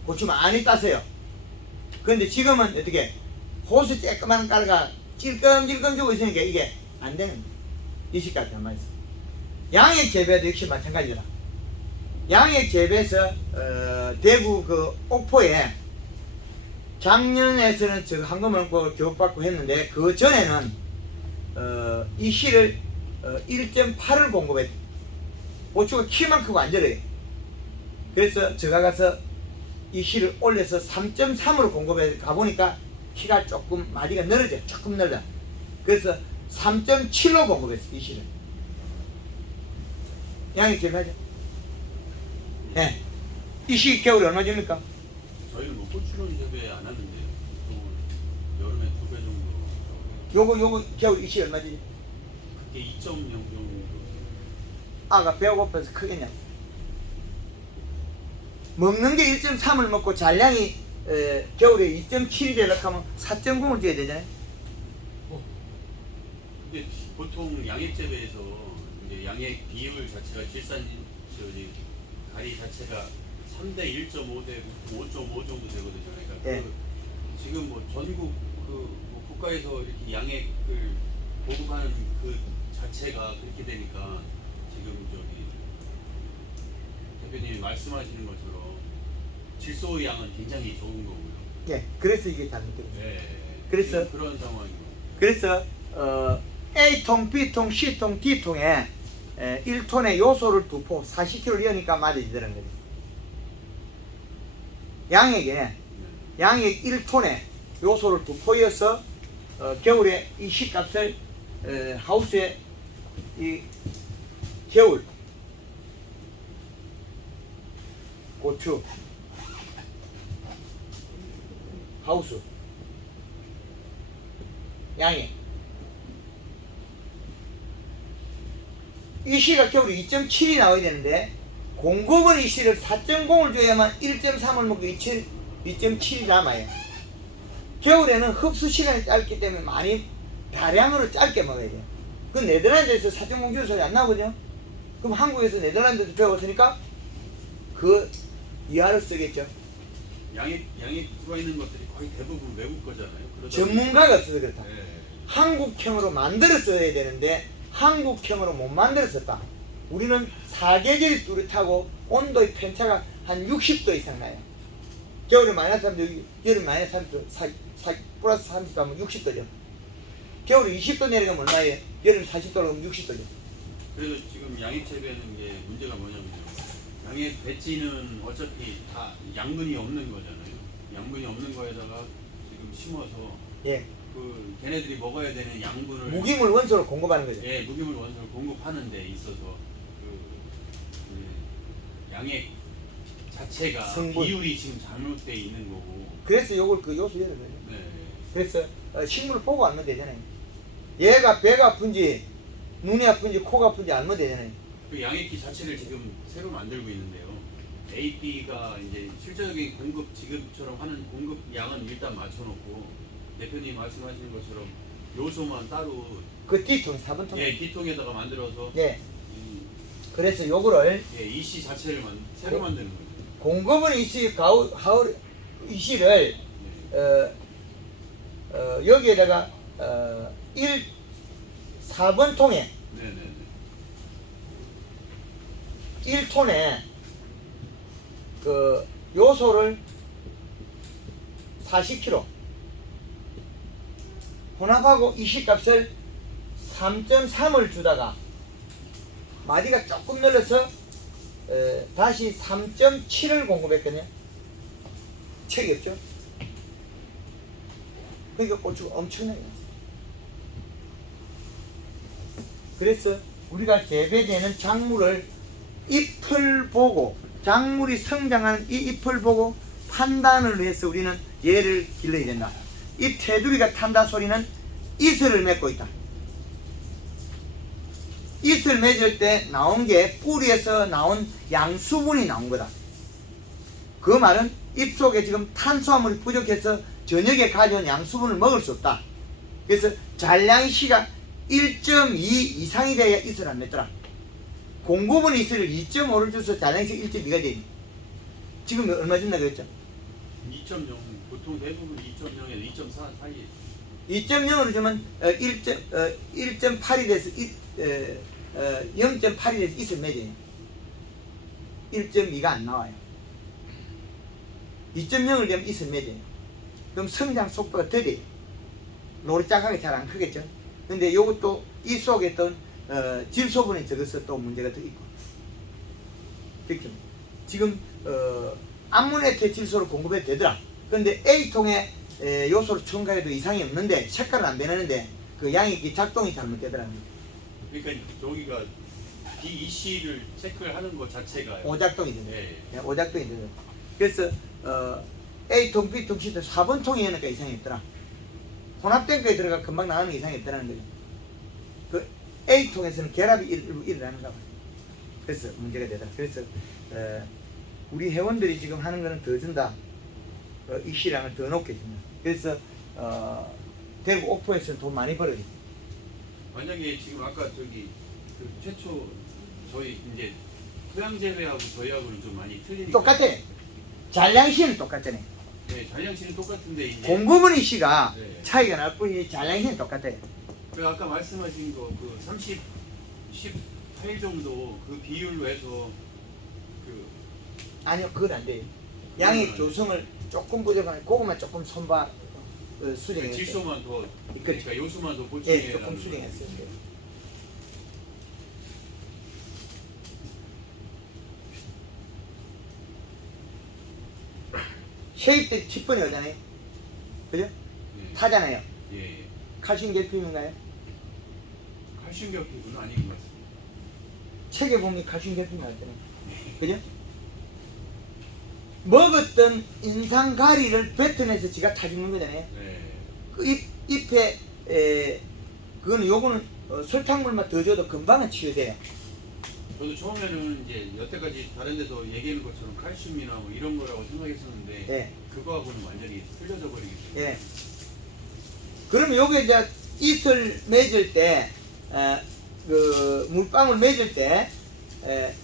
고추 많이 땄어요. 그런데 지금은 어떻게 호수 쬐끄만 깔아가 찔끔찔끔 주고 있으니까 이게 안 되는 거예요. 이 시까지 안 맞았어. 양액 재배도 역시 마찬가지라. 양액 재배에서 대구 그 옥포에 작년에서는 저 한꺼번에 교육받고 했는데 그 전에는 이 실을 1.8을 공급했대. 고추가 키만 크고 안 자라요. 그래서 제가 가서 이 실을 올려서 3.3으로 공급해 가보니까 키가 조금 마디가 늘어져. 조금 늘어. 그래서 3.7로 공급했어. 이 실을. 양이 기억하죠? 예. 이 시 겨울에 얼마 줍니까? 저희는 뭐 고추는 재배 안 하는데 보통은 여름에 2배 정도. 요거 겨울 이 시 얼마 주지? 그게 2.0 정도. 아가 배가 고파서 크겠냐? 먹는 게 1.3을 먹고 잔량이 겨울에 2.7이 되려고 하면 4.0을 줘야 되잖아요. 근데 보통 양액 재배에서 이제 양액 비율 자체가 질산 저기 가리 자체가 3대 1.5 대 5.5 정도 되거든요. 그러니까 예. 그 지금 뭐 전국 뭐 국가에서 이렇게 양액을 보급하는 그 자체가 그렇게 되니까 지금 저기 대표님이 말씀하시는 것처럼 질소 양은 굉장히 적은 거고요. 예. 그래서 이게 잘못된 거예요. 예. 그래서- 지금 그런 상황이고. 그래서 A통, B통, C통, D통에 1톤의 요소를 2포 40kg를 넣으니까 맞아지더라는 거죠. 양액에 양액 1톤에 요소를 2포여서 겨울에 이 시값을 하우스에 이 겨울 고추 하우스 양액 이 시가 겨울에 2.7이 나와야 되는데 공급은 이 시를 4.0을 줘야만 1.3을 먹고 2.7이 남아요. 겨울에는 흡수 시간이 짧기 때문에 많이 다량으로 짧게 먹어야 돼요. 그 네덜란드에서 4.0 주는 소리 안 나거든요. 그럼 한국에서 네덜란드에서 배웠으니까 그 이하를 쓰겠죠. 양액 들어있는 것들이 거의 대부분 외국 거잖아요. 그러다 전문가가 없어서 그렇다. 보니- 예. 한국형으로 만들었어야 되는데 한국형으로 못 만들었었다. 우리는 사계절이 뚜렷하고 온도의 편차가 한 60도 이상 나요. 겨울에 마이너스 30도, 여름 마이너스 30도, 플러스 30도 하면 60도죠. 겨울에 20도 내려가면 얼마예요? 여름 40도로 가면 60도죠. 그래서 지금 양액 재배하는 게 문제가 뭐냐면요. 양액 배지는 어차피 다 양분이 없는 거잖아요. 양분이 없는 거에다가 지금 심어서 예. 그 걔네들이 먹어야 되는 양분을 무기물 원소를 공급하는 거죠. 예, 무기물 원소를 공급하는 데 있어서 그 양액 자체가 성분. 비율이 지금 잘못돼 있는 거고. 그래서 요걸 그 요소 열어요. 네. 그래서 식물을 보고 알면 되잖아요. 얘가 배가 아픈지 눈이 아픈지 코가 아픈지 알면 되잖아요. 그 양액기 자체를 지금 새로 만들고 있는데요. AP가 이제 실질적인 공급 지금처럼 하는 공급 양은 일단 맞춰놓고 대표님 말씀하시는 것처럼 요소만 따로 그 D통 4번통. 예, D통에다가 만들어서 네. 그래서 요거를 예, 이씨 자체를 새로 만드는 거죠. 공급은 이시 가을 이시를 네. 여기에다가 4번 통에 네네네. 1톤에 그 요소를 40kg 혼합하고 이시값을 3.3을 주다가 마디가 조금 늘어서 다시 3.7을 공급했거든요. 책이 없죠. 그러니까 고추가 엄청나게 났어요. 그래서 우리가 재배되는 작물을 잎을 보고 작물이 성장하는 이 잎을 보고 판단을 해서 우리는 얘를 길러야 된다. 이 테두리가 탄다 소리는 이슬을 맺고 있다. 이슬 맺을 때 나온 게 뿌리에서 나온 양수분이 나온 거다. 그 말은 잎 속에 지금 탄수화물이 부족해서 저녁에 가져온 양수분을 먹을 수 없다. 그래서 잔량시가 1.2 이상이 돼야 이슬을 안 맺더라. 공급은 이슬을 2.5를 줘서 잔량시 1.2가 되니 지금 얼마 준다 그랬죠? 2.0 보통 대부분 2.0에서 2.4 사이. 2.0으로 주면 1.8이 돼서 0.8이 돼서 이슬 맺어요. 1.2가 안 나와요. 2.0을 되면 이슬 맺어요. 그럼 성장 속도가 더뎌요. 노릇짝하게 잘 안 크겠죠. 근데 이것도 이 속에 있던 질소분이 적어서 또 문제가 더 있고. 그렇죠. 지금 암모니아트 질소를 공급해도 되더라. 근데 A통에 요소를 첨가해도 이상이 없는데 색깔은 안 변하는데 그 양액이 작동이 잘못되더라는 거죠. 그러니까 저기가 BEC를 체크를 하는 것 자체가요. 오작동이 되죠. 네. 오작동이 되죠. 그래서 A통, B통, C통 4번 통에 하니까 이상이 없더라. 혼합된 거에 들어가 금방 나가는 게 이상이 없다는 거죠. 그 A통에서는 결합이 일어나는가 봐요. 그래서 문제가 되더라. 그래서 우리 회원들이 지금 하는 거는 더 준다. 입시량을 더 높게 준다. 그래서 대구 옥포에서는 돈 많이 벌어요. 만약에 지금 아까 저기 그 최초 저희 이제 토양 재배하고 저희하고는 좀 많이 틀리니까 똑같아. 잔량시는 똑같잖아요. 네, 잔량치는 똑같은데 이제 공구문이 씨가 네. 차이가 날 뿐이지 잔량시는 똑같아요. 그 아까 말씀하신 거 그 18 정도 그 비율로 해서 그 아니요, 그건 안 돼요. 양의 조성을 조금 부족하면 그것만 조금 손봐 수정했어요. 질소만 더 그렇죠. 그러니까 요소만 더 예, 보충해 조금 수정했어요. 쉐입들이 10번이 오잖아요. 그죠? 예. 타잖아요. 예. 칼슘 결핍인가요? 칼슘 결핍은 아닌 것 같습니다. 책에 보면 칼슘 결핍 나왔잖아요. 그죠? 먹었던 인상가리를 뱉어내서 지가 타 죽는 거잖아요. 네. 그 잎에 그거는 요거는 설탕물만 더 줘도 금방은 치유돼요. 저도 처음에는 이제 여태까지 다른 데서 얘기하는 것처럼 칼슘이나 뭐 이런 거라고 생각했었는데 예. 그거하고는 완전히 틀려져 버리기 때문에 예. 그러면 요게 이제 잇을 맺을 때, 그 물방울 맺을 때,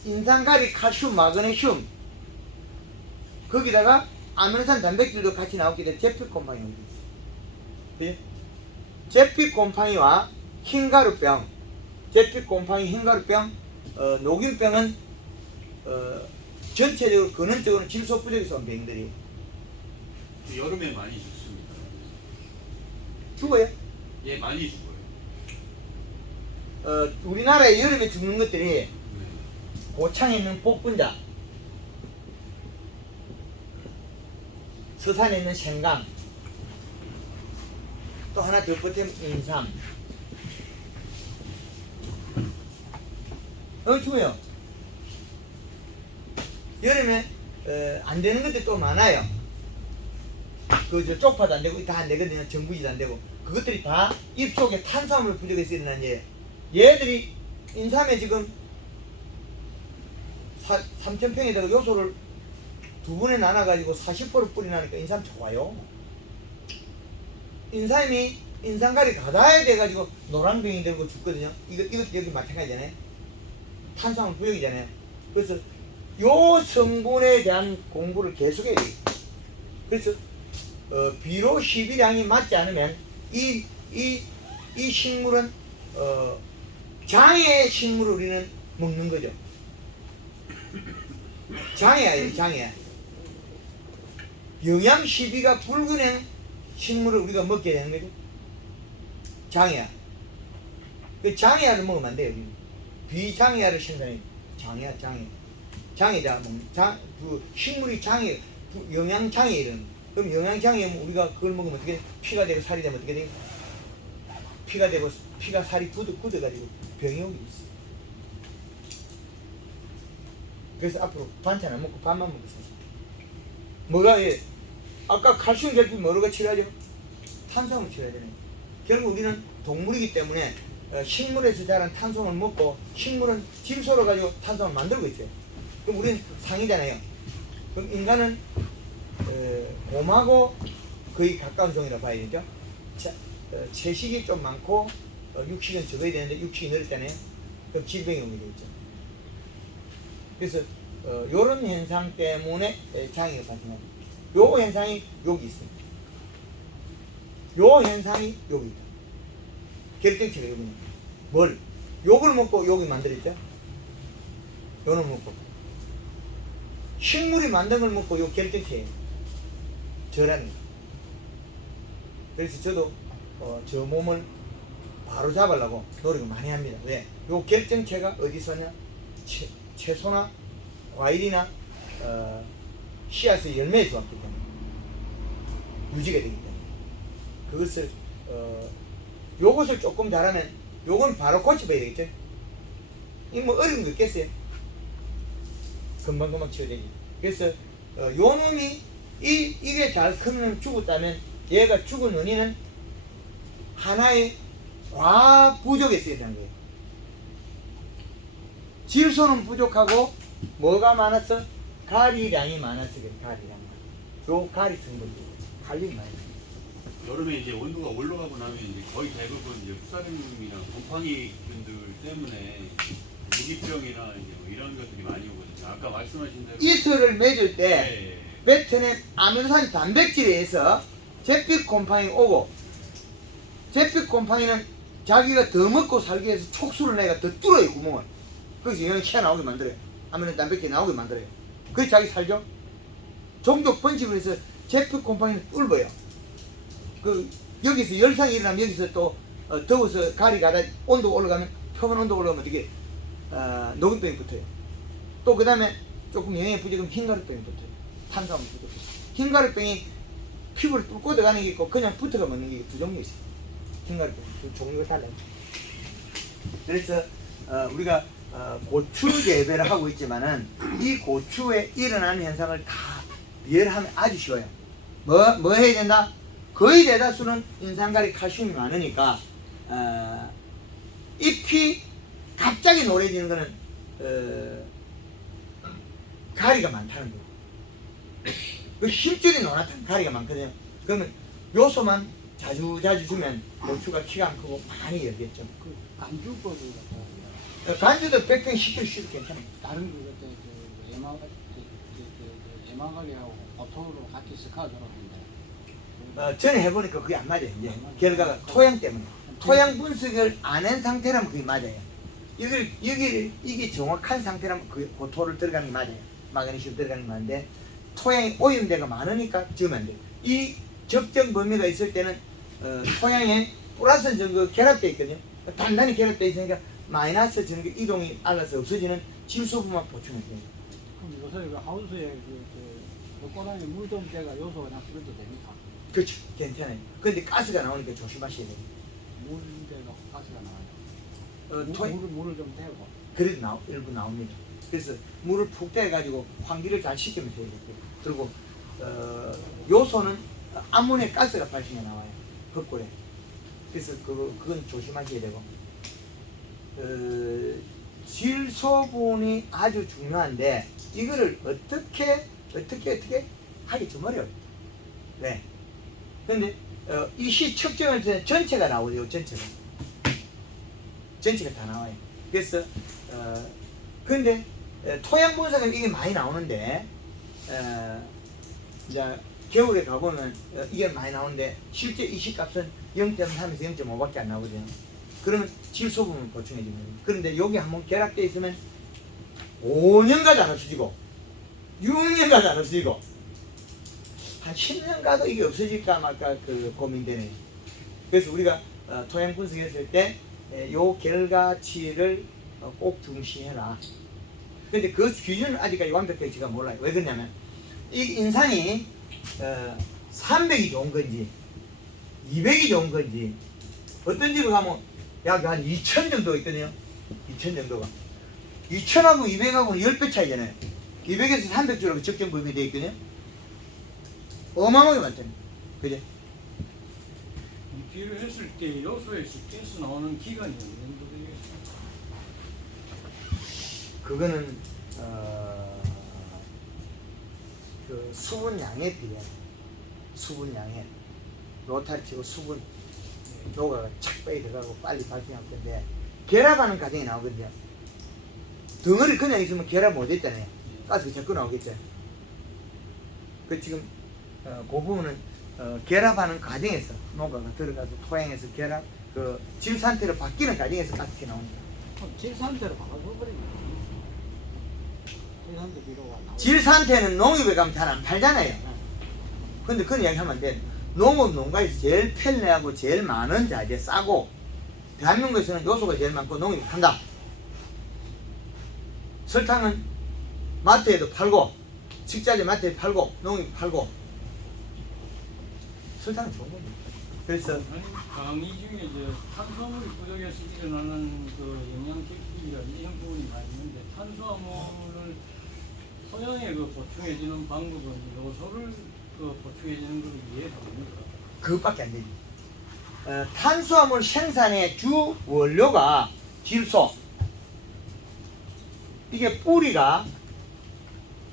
인산가리, 칼슘, 마그네슘, 거기다가 아미노산 단백질도 같이 나오게 된 제피콤팡이 있어요. 그죠? 제피콤팡이와 흰가루병, 제피콤팡이, 흰가루병, 녹균병은 전체적으로 근원적으로 질소 부족에서 온 병들이 여름에 많이 죽습니다. 죽어요. 예, 많이 죽어요. 우리나라에 여름에 죽는 것들이 네. 고창에 있는 복분자, 서산에 있는 생강, 또 하나 더 보태면 인삼. 죽어요. 여름에 안 되는 것들이 또 많아요. 그 쪽파도 안 되고 다 안 되거든요. 정부지도 안 되고 그것들이 다 잎 속에 탄수화물 부족해서 일어난 얘. 얘들이 인삼에 지금 3,000평에다가 요소를 두 번에 나눠가지고 40% 뿌리나니까 인삼 좋아요. 인삼이 인삼가리 가다에 돼가지고 노란병이 들고 죽거든요. 이것도 여기 마찬가지잖아요. 탄수화물 부족이잖아요. 그래서 요 성분에 대한 공부를 계속해야 돼요. 그래서 비료 시비량이 맞지 않으면 이 식물은 장애 식물을 우리는 먹는 거죠. 장애야, 장애. 영양 시비가 불균형 식물을 우리가 먹게 되는 거죠. 장애야. 그 장애야를 먹으면 안 돼요. 비장애야를 생산해. 장애야, 장애. 장애자, 그 식물이 장애, 영양 장애 이런. 그럼 영양 장애면 우리가 그걸 먹으면 어떻게 돼? 피가 되고 살이 되면 어떻게 돼? 피가 되고 피가 살이 굳어가지고 병이 오게 있어. 그래서 앞으로 반찬 안 먹고 밥만 먹고 사자. 뭐가 아까 칼슘 결핍 뭐로가 치료하죠? 탄수화물 치료하잖아요. 결국 우리는 동물이기 때문에 식물에서 자란 탄수화물 먹고 식물은 질소로 가지고 탄수화물 만들고 있어요. 그럼 우리는 상이잖아요. 그럼 인간은 곰하고 거의 가까운 종이라 봐야 되죠. 채식이 좀 많고 육식은 적어야 되는데 육식이 늘었잖아요. 그럼 질병이 오게 되죠. 그래서 이런 현상 때문에 장애가 발생합니다. 요 현상이 여기 있습니다. 요 현상이 여기 있다. 결정체가 여기 있는 뭘? 요걸 먹고 여기 만들었죠? 요놈 먹고 식물이 만든 걸 먹고 요 결정체예요. 저라는 거. 그래서 저도 저 몸을 바로 잡으려고 노력을 많이 합니다. 왜? 요 결정체가 어디서 오냐? 채소나 과일이나 씨앗의 열매에서 왔기 때문에 유지가 되기 때문에 그것을 요것을 조금 잘하면 요건 바로 고쳐봐야 되겠죠. 이 뭐 어려운 거 있겠어요? 금방 치워되지. 그래서 요 놈이 이게 잘 크면 죽었다면 얘가 죽은 원인은 하나의 과부족에서 일어난 거예요. 질소는 부족하고 뭐가 많았어? 가리량이 많았어. 가리량. 요 가리 성분이 칼륨이 많았어. 여름에 이제 온도가 올라가고 나면 이제 거의 대부분 이제 푸사름이나 곰팡이균들 때문에 무기병이나 이제 뭐 이런 것들이 많이 오거든요. 아까 말씀하신 대로 이슬을 맺을 때 네. 뱉어낸 아미노산 단백질에 의해서 잿빛 곰팡이가 오고, 잿빛 곰팡이는 자기가 더 먹고 살기 위해서 촉수를 내가 더 뚫어요, 구멍을. 그래서 얘는 키가 나오게 만들어요. 아미노산 단백질이 나오게 만들어요. 그래서 자기 살죠. 종족 번식을 해서 잿빛 곰팡이는 뚫어요. 여기서 열상이 일어나면 여기서 또 더워서 가리 가다 온도가 올라가면, 표면 온도가 올라가면 어떻게 녹균병이 붙어요. 또 그 다음에 조금 영양이 부족하면 흰가루병이 붙어요. 탄수화물 부족. 흰가루병이 피부를 뚫고 들어가는 게 있고 그냥 붙어가 먹는 게 두 종류 있어요. 흰가루병 두 종류가 달라요. 그래서 우리가 고추 재배를 하고 있지만은 이 고추에 일어나는 현상을 다 비교하면 아주 쉬워요. 뭐 해야 된다? 거의 대다수는 인산가리, 칼슘이 많으니까 잎이 갑자기 노래지는 거는 가리가 많다는 거예요. 그 힘줄이 노랗다는 가리가 많거든요. 그러면 요소만 자주 주면 고추가 키가 안 크고 많이 열겠죠. 그 간주법을 갖다가 간주도 100병 10kg 씩 괜찮아요. 다른 거 그때 에마가리하고 고토로 같이 스카드로 하는데 전에 해보니까 그게 안 맞아요. 이제 결과가 토양 때문에. 토양 분석을 안 한 상태라면 그게 맞아요. 이게 정확한 상태라면 그 고토를 들어가는 게 맞아요. 마그네슘 들어가는 게 맞는데 토양이 오염대가 많으니까 지으면 안 돼요. 이 적정 범위가 있을 때는 토양에 플러스 전구 결합되어 있거든요. 단단히 결합되어 있으니까 마이너스 전구 이동이 알아서 없어지는 질소분만 보충해야 돼요. 그럼 요새 그 하우스에 그 꼬랑에 물 좀 때가 요소 그냥 뿌려도 됩니까? 그렇죠. 괜찮아요. 근데 가스가 나오니까 조심하셔야 돼요. 물때가 가스가 나와요. 물을 좀 대고. 그래도 일부 나옵니다. 그래서 물을 푹 대가지고 환기를 잘 시키면서 해야 돼요. 그리고 요소는 암모니아 가스가 발생해 나와요. 흙골에. 그래서 그건 조심하셔야 되고 질소분이 아주 중요한데 이거를 어떻게 하기 좀 어려워요. 네. 근데 이 시 측정할 때 전체가 나오죠. 전체가 다 나와요. 그래서 근데 토양 분석은 이게 많이 나오는데 이제 겨울에 가보면 이게 많이 나오는데 실제 이식값은 0.3에서 0.5밖에 안 나오거든요. 그러면 질소 부분 보충해 주는 거예요. 그런데 여기 한번 결합되어 있으면 5년까지 안 없어지고 6년까지 안 없어지고 한 10년 가도 이게 없어질까 말까 그 고민되네. 그래서 우리가 토양 분석했을 때 요 결과치를 꼭 중시해라. 근데 그 기준은 아직까지 완벽하게 제가 몰라요. 왜 그러냐면 이 인산이 300이 좋은 건지 200이 좋은 건지 어떤 집에 가면 약 한 2000 정도 있거든요. 2000 정도가 2000하고 200하고는 10배 차이잖아요. 200에서 300 주로 적정 범위 되어 있거든요. 어마어마하게 많잖아요. 그죠? 입기를 했을 때 요소에서 가스 나오는 기간이 어느 정도 되겠어요? 그거는 그 수분량에 비해 수분량에 로타리 치고 수분 노가가 착 빨리 들어가고 빨리 발생할 건데 결합하는 과정이 나오거든요. 덩어리 그냥 있으면 결합 못했잖아요. 가스가 자꾸 나오겠죠. 그 지금 그 부분은 결합하는 과정에서 노가가 들어가서 토양에서 결합 그 질 상태로 바뀌는 과정에서 가스가 나옵니다. 질 상태로 바꿔버리면 질 상태 비료가 나오고. 질 상태는 농협에 가면 잘 안 팔잖아요. 근데 그런 이야기 하면 안 돼. 농업 농가에서 제일 편리하고 제일 많은 자재 싸고 대한민국에서는 요소가 제일 많고 농협이 판다. 설탕은 마트에도 팔고 식자재 마트에 팔고 농협 팔고 설탕은 좋은 겁니다. 그래서 아니 강의 중에 탄수화물이 부족해서 일어나는 그 영양 결핍이라든지 이런 부분이 많이 있는데 탄수화물을 소량에 그 보충해주는 방법은 요소를 그 보충해주는 걸 이해합니까? 그것밖에 안 되지. 탄수화물 생산의 주 원료가 질소. 이게 뿌리가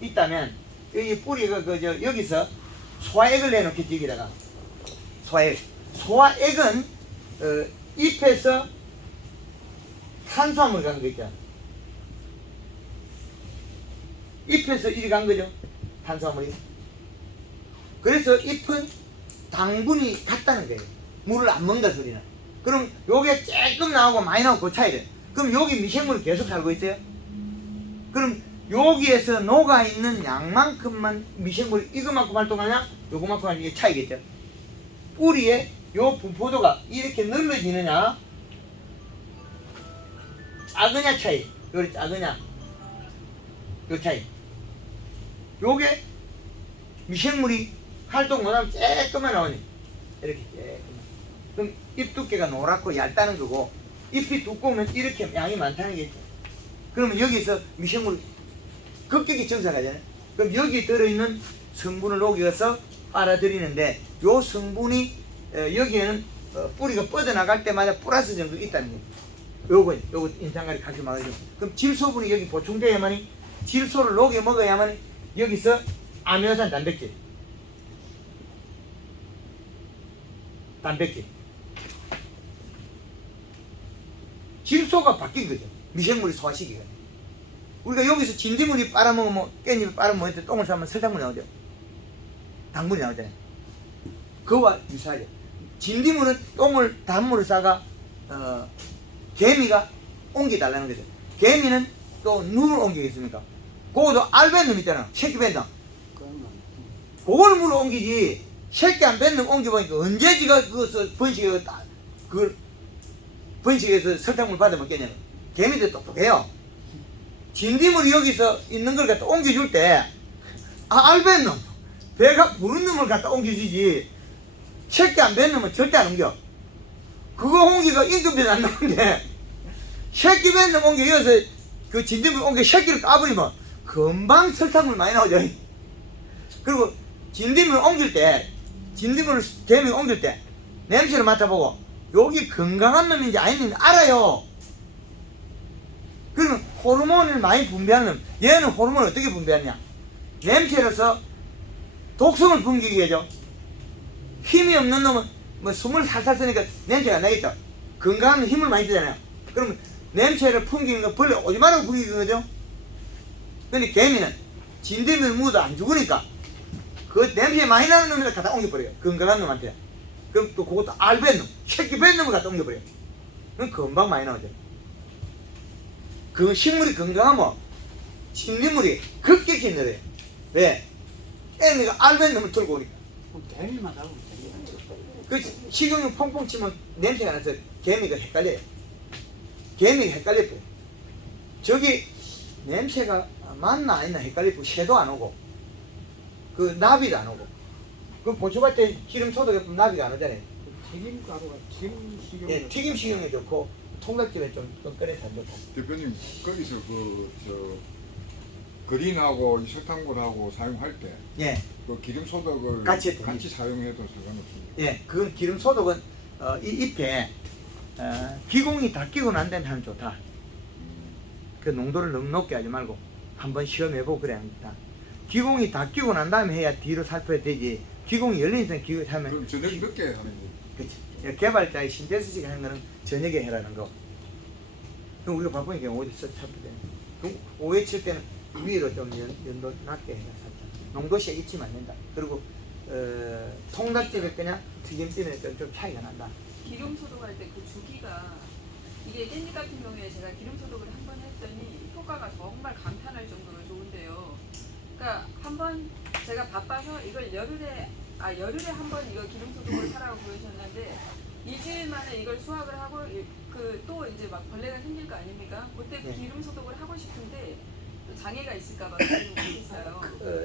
있다면 이 뿌리가 여기서 소화액을 내놓겠지 여기다가 소화액. 소화액은 잎에서 탄수화물 간 거 있죠. 잎에서 이리 간 거죠. 탄수화물이. 그래서 잎은 당분이 같다는 거예요. 물을 안 먹는다 소리는. 그럼 요게 조금 나오고 많이 나오고 그 차이래. 그럼 여기 미생물이 계속 살고 있어요? 그럼 여기에서 녹아있는 양만큼만 미생물이 이거만큼 활동하냐? 요거만큼 하냐? 이게 차이겠죠. 뿌리에 요 분포도가 이렇게 늘어지느냐 작으냐 차이. 요리 작으냐 요 차이. 요게 미생물이 활동 못하면 쬐끔만 나오니 이렇게 쬐끔만. 그럼 잎 두께가 노랗고 얇다는 거고 잎이 두꺼우면 이렇게 양이 많다는 게 있죠. 그러면 여기서 미생물이 급격히 증산하잖아요. 그럼 여기 들어있는 성분을 녹여서 빨아들이는데 요 성분이 여기에는 뿌리가 뻗어나갈 때마다 플러스 정도 있다는 거예요. 요거 인상가리 같이 막아줘. 그럼 질소분이 여기 보충돼야만이 질소를 녹여 먹어야만 여기서 아미노산 단백질 질소가 바뀐 거죠. 미생물이 소화시키가. 우리가 여기서 진딧물이 빨아먹으면 깻잎이 빨아먹을 때 똥을 싸면 설탕물이 나오죠. 당분이 나오잖아요. 그와 유사하죠. 진딧물은 똥을 단물을 싸가 개미가 옮겨달라는 거죠. 개미는 또 눈을 옮기겠습니까? 그것도 알벤놈 있잖아. 새끼 벤놈. 그걸 물을 옮기지. 새끼 안 벤놈 옮겨보니까 언제 지가 그것을 번식해서 설탕물 받아 먹겠냐면 개미들 똑똑해요. 진딧물이 여기서 있는 걸 갖다 옮겨줄 때 알벤놈 배가 부른 놈을 갖다 옮겨주지 새끼 안 벤 놈은 절대 안 옮겨. 그거 옮기가 임금변 안 나오는데 새끼 벤 놈 옮겨 여기서 그 진딧물 옮겨 새끼를 까버리면 금방 설탕물 많이 나오죠. 그리고 진딧물 옮길 때 진딧물 개미 옮길 때 냄새를 맡아보고 여기 건강한 놈인지 아닌지 알아요. 그러면 호르몬을 많이 분비하는 놈. 얘는 호르몬을 어떻게 분비하냐? 냄새로서 독성을 분기게 하죠. 힘이 없는 놈은 뭐 숨을 살살 쓰니까 냄새가 안 나겠죠. 건강한 놈은 힘을 많이 쓰잖아요. 그러면 냄새를 풍기는 거 벌레 오지 말라고 풍기는 거죠. 근데 개미는 진딧물 묻어 안 죽으니까 그 냄새 많이 나는 놈을 갖다 옮겨버려요. 건강한 놈한테. 그럼 또 그것도 알벤 놈, 새끼 벤 놈을 갖다 옮겨버려요. 그럼 금방 많이 나오죠. 그 식물이 건강하면 진딧물이 급격히 늘어요. 왜? 애미가 알벤 놈을 들고 오니까. 개미만 살고 있어요. 그 식용유 퐁퐁 치면 냄새가 나서 개미가 헷갈려요. 개미가 헷갈릴 거예요. 저기 냄새가 맞나 아니나 헷갈리고 새도 안 오고 그 나비도 안 오고 그 고추밭 때 기름 소독에 보면 나비가 안 오잖아요. 튀김가루가 튀김 식용. 예, 튀김 식용유 좋고 통닭집에 좀 끈끈해서 안 좋고. 대표님 거기서 그린하고 이 설탕물하고 사용할 때 예, 그 기름 소독을 같이 사용해도 상관없습니다. 예, 그 기름 소독은 이 잎에 기공이 다 끼고 난 다음에 하면 좋다. 그 농도를 너무 높게 하지 말고 한번 시험해보고 그래야 합니다. 기공이 다 끼고 난 다음에 해야 뒤로 살펴야 되지. 기공이 열린 이상 기공이 하면 그럼 저녁 늦게 하는 거. 그렇지. 개발자의 신재수식 하는 거는 저녁에 해라는 거. 그럼 우리가 바쁘니까 어디서 살펴야 그럼 오해 칠 때는 위로 좀 연도 낮게 해야 살짝. 농도 세게 치면 안 된다. 그리고 통닭집에 그냥 튀김집에 좀 차이가 난다. 기름 소독할 때 그 주기가 이게 깻잎 같은 경우에 제가 기름 소독을 한 번 했더니 효과가 정말 감탄할 정도로 좋은데요. 그러니까 한 번 제가 바빠서 이걸 열흘에 한 번 이거 기름 소독을 하라고 그러셨는데 2주일 만에 이걸 수확을 하고 그 또 이제 막 벌레가 생길 거 아닙니까? 그때 네. 기름 소독을 하고 싶은데 장애가 있을까봐 그걸 못했어요.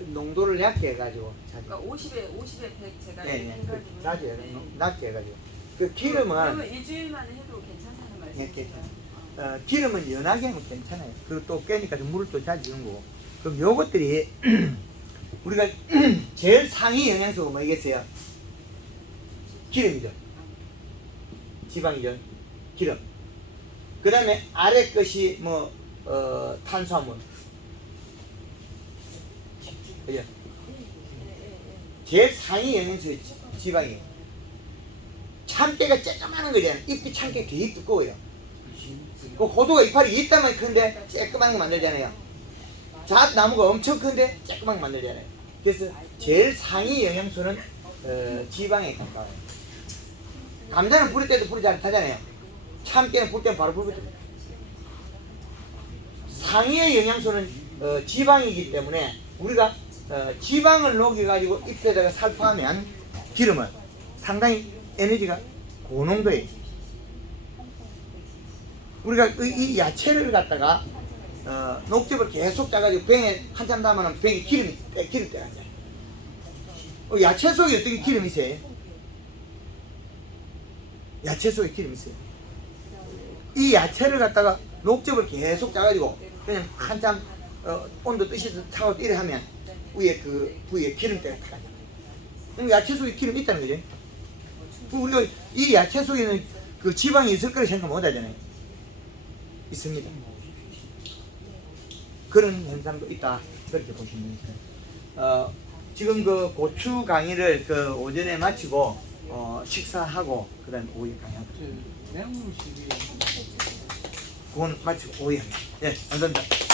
농도를 얕게 해가지고 자주. 그러니까 50에 100 제가 네, 이렇게 네. 해가지고. 자주 해요. 네. 낮게 해가지고. 그 기름은 그러면 일주일만 해도 괜찮다는 말씀이세요? 괜찮아요. 기름은 연하게 하면 괜찮아요. 그리고 또 깨니까 좀 물을 또 자주 주는 거고. 그럼 요것들이 우리가 제일 상위 영양소가 뭐겠어요? 기름이죠. 지방이죠. 기름. 그 다음에 아래 것이 뭐 탄수화물. 그죠? 제일 상위 영양소 지방이에요. 참깨가 쬐끄마한 거잖아요. 잎이 참깨 되게 두꺼워요. 그 호두가 이파리 있다면 큰데 쬐끄만 거 만들잖아요. 잣나무가 엄청 큰데 쬐끄만 거 만들잖아요. 그래서 제일 상위 영양소는 지방에 가까워요. 감자는 뿌릴 때도 뿌리 잘 타잖아요. 참깨는 뿌릴 때는 바로 뿌릴 때. 상위의 영양소는 지방이기 때문에 우리가 지방을 녹여가지고 잎에다가 살포하면 기름은 상당히 에너지가 고농도예요. 우리가 이 야채를 갖다가 녹즙을 계속 짜가지고 병에 한참 담으면 병에 기름 빼가잖아요. 야채 속에 어떻게 기름이 있어요? 야채 속에 기름이 있어요. 이 야채를 갖다가 녹즙을 계속 짜가지고 그냥 한참 온도 뜨시듯 차고 이래 하면 위에 그 부위에 기름때가 타가잖아요. 그럼 야채 속에 기름이 있다는 거죠. 우리가 이 야채 속에는 그 지방이 있을 거라 생각 못 하잖아요. 있습니다. 그런 현상도 있다. 그렇게 보시면 돼요. 지금 그 고추 강의를 그 오전에 마치고 식사하고 그다음 오후에 강의하고 매운 음식이 그건 마치고 오후에 합니다. 예, 감사합니다.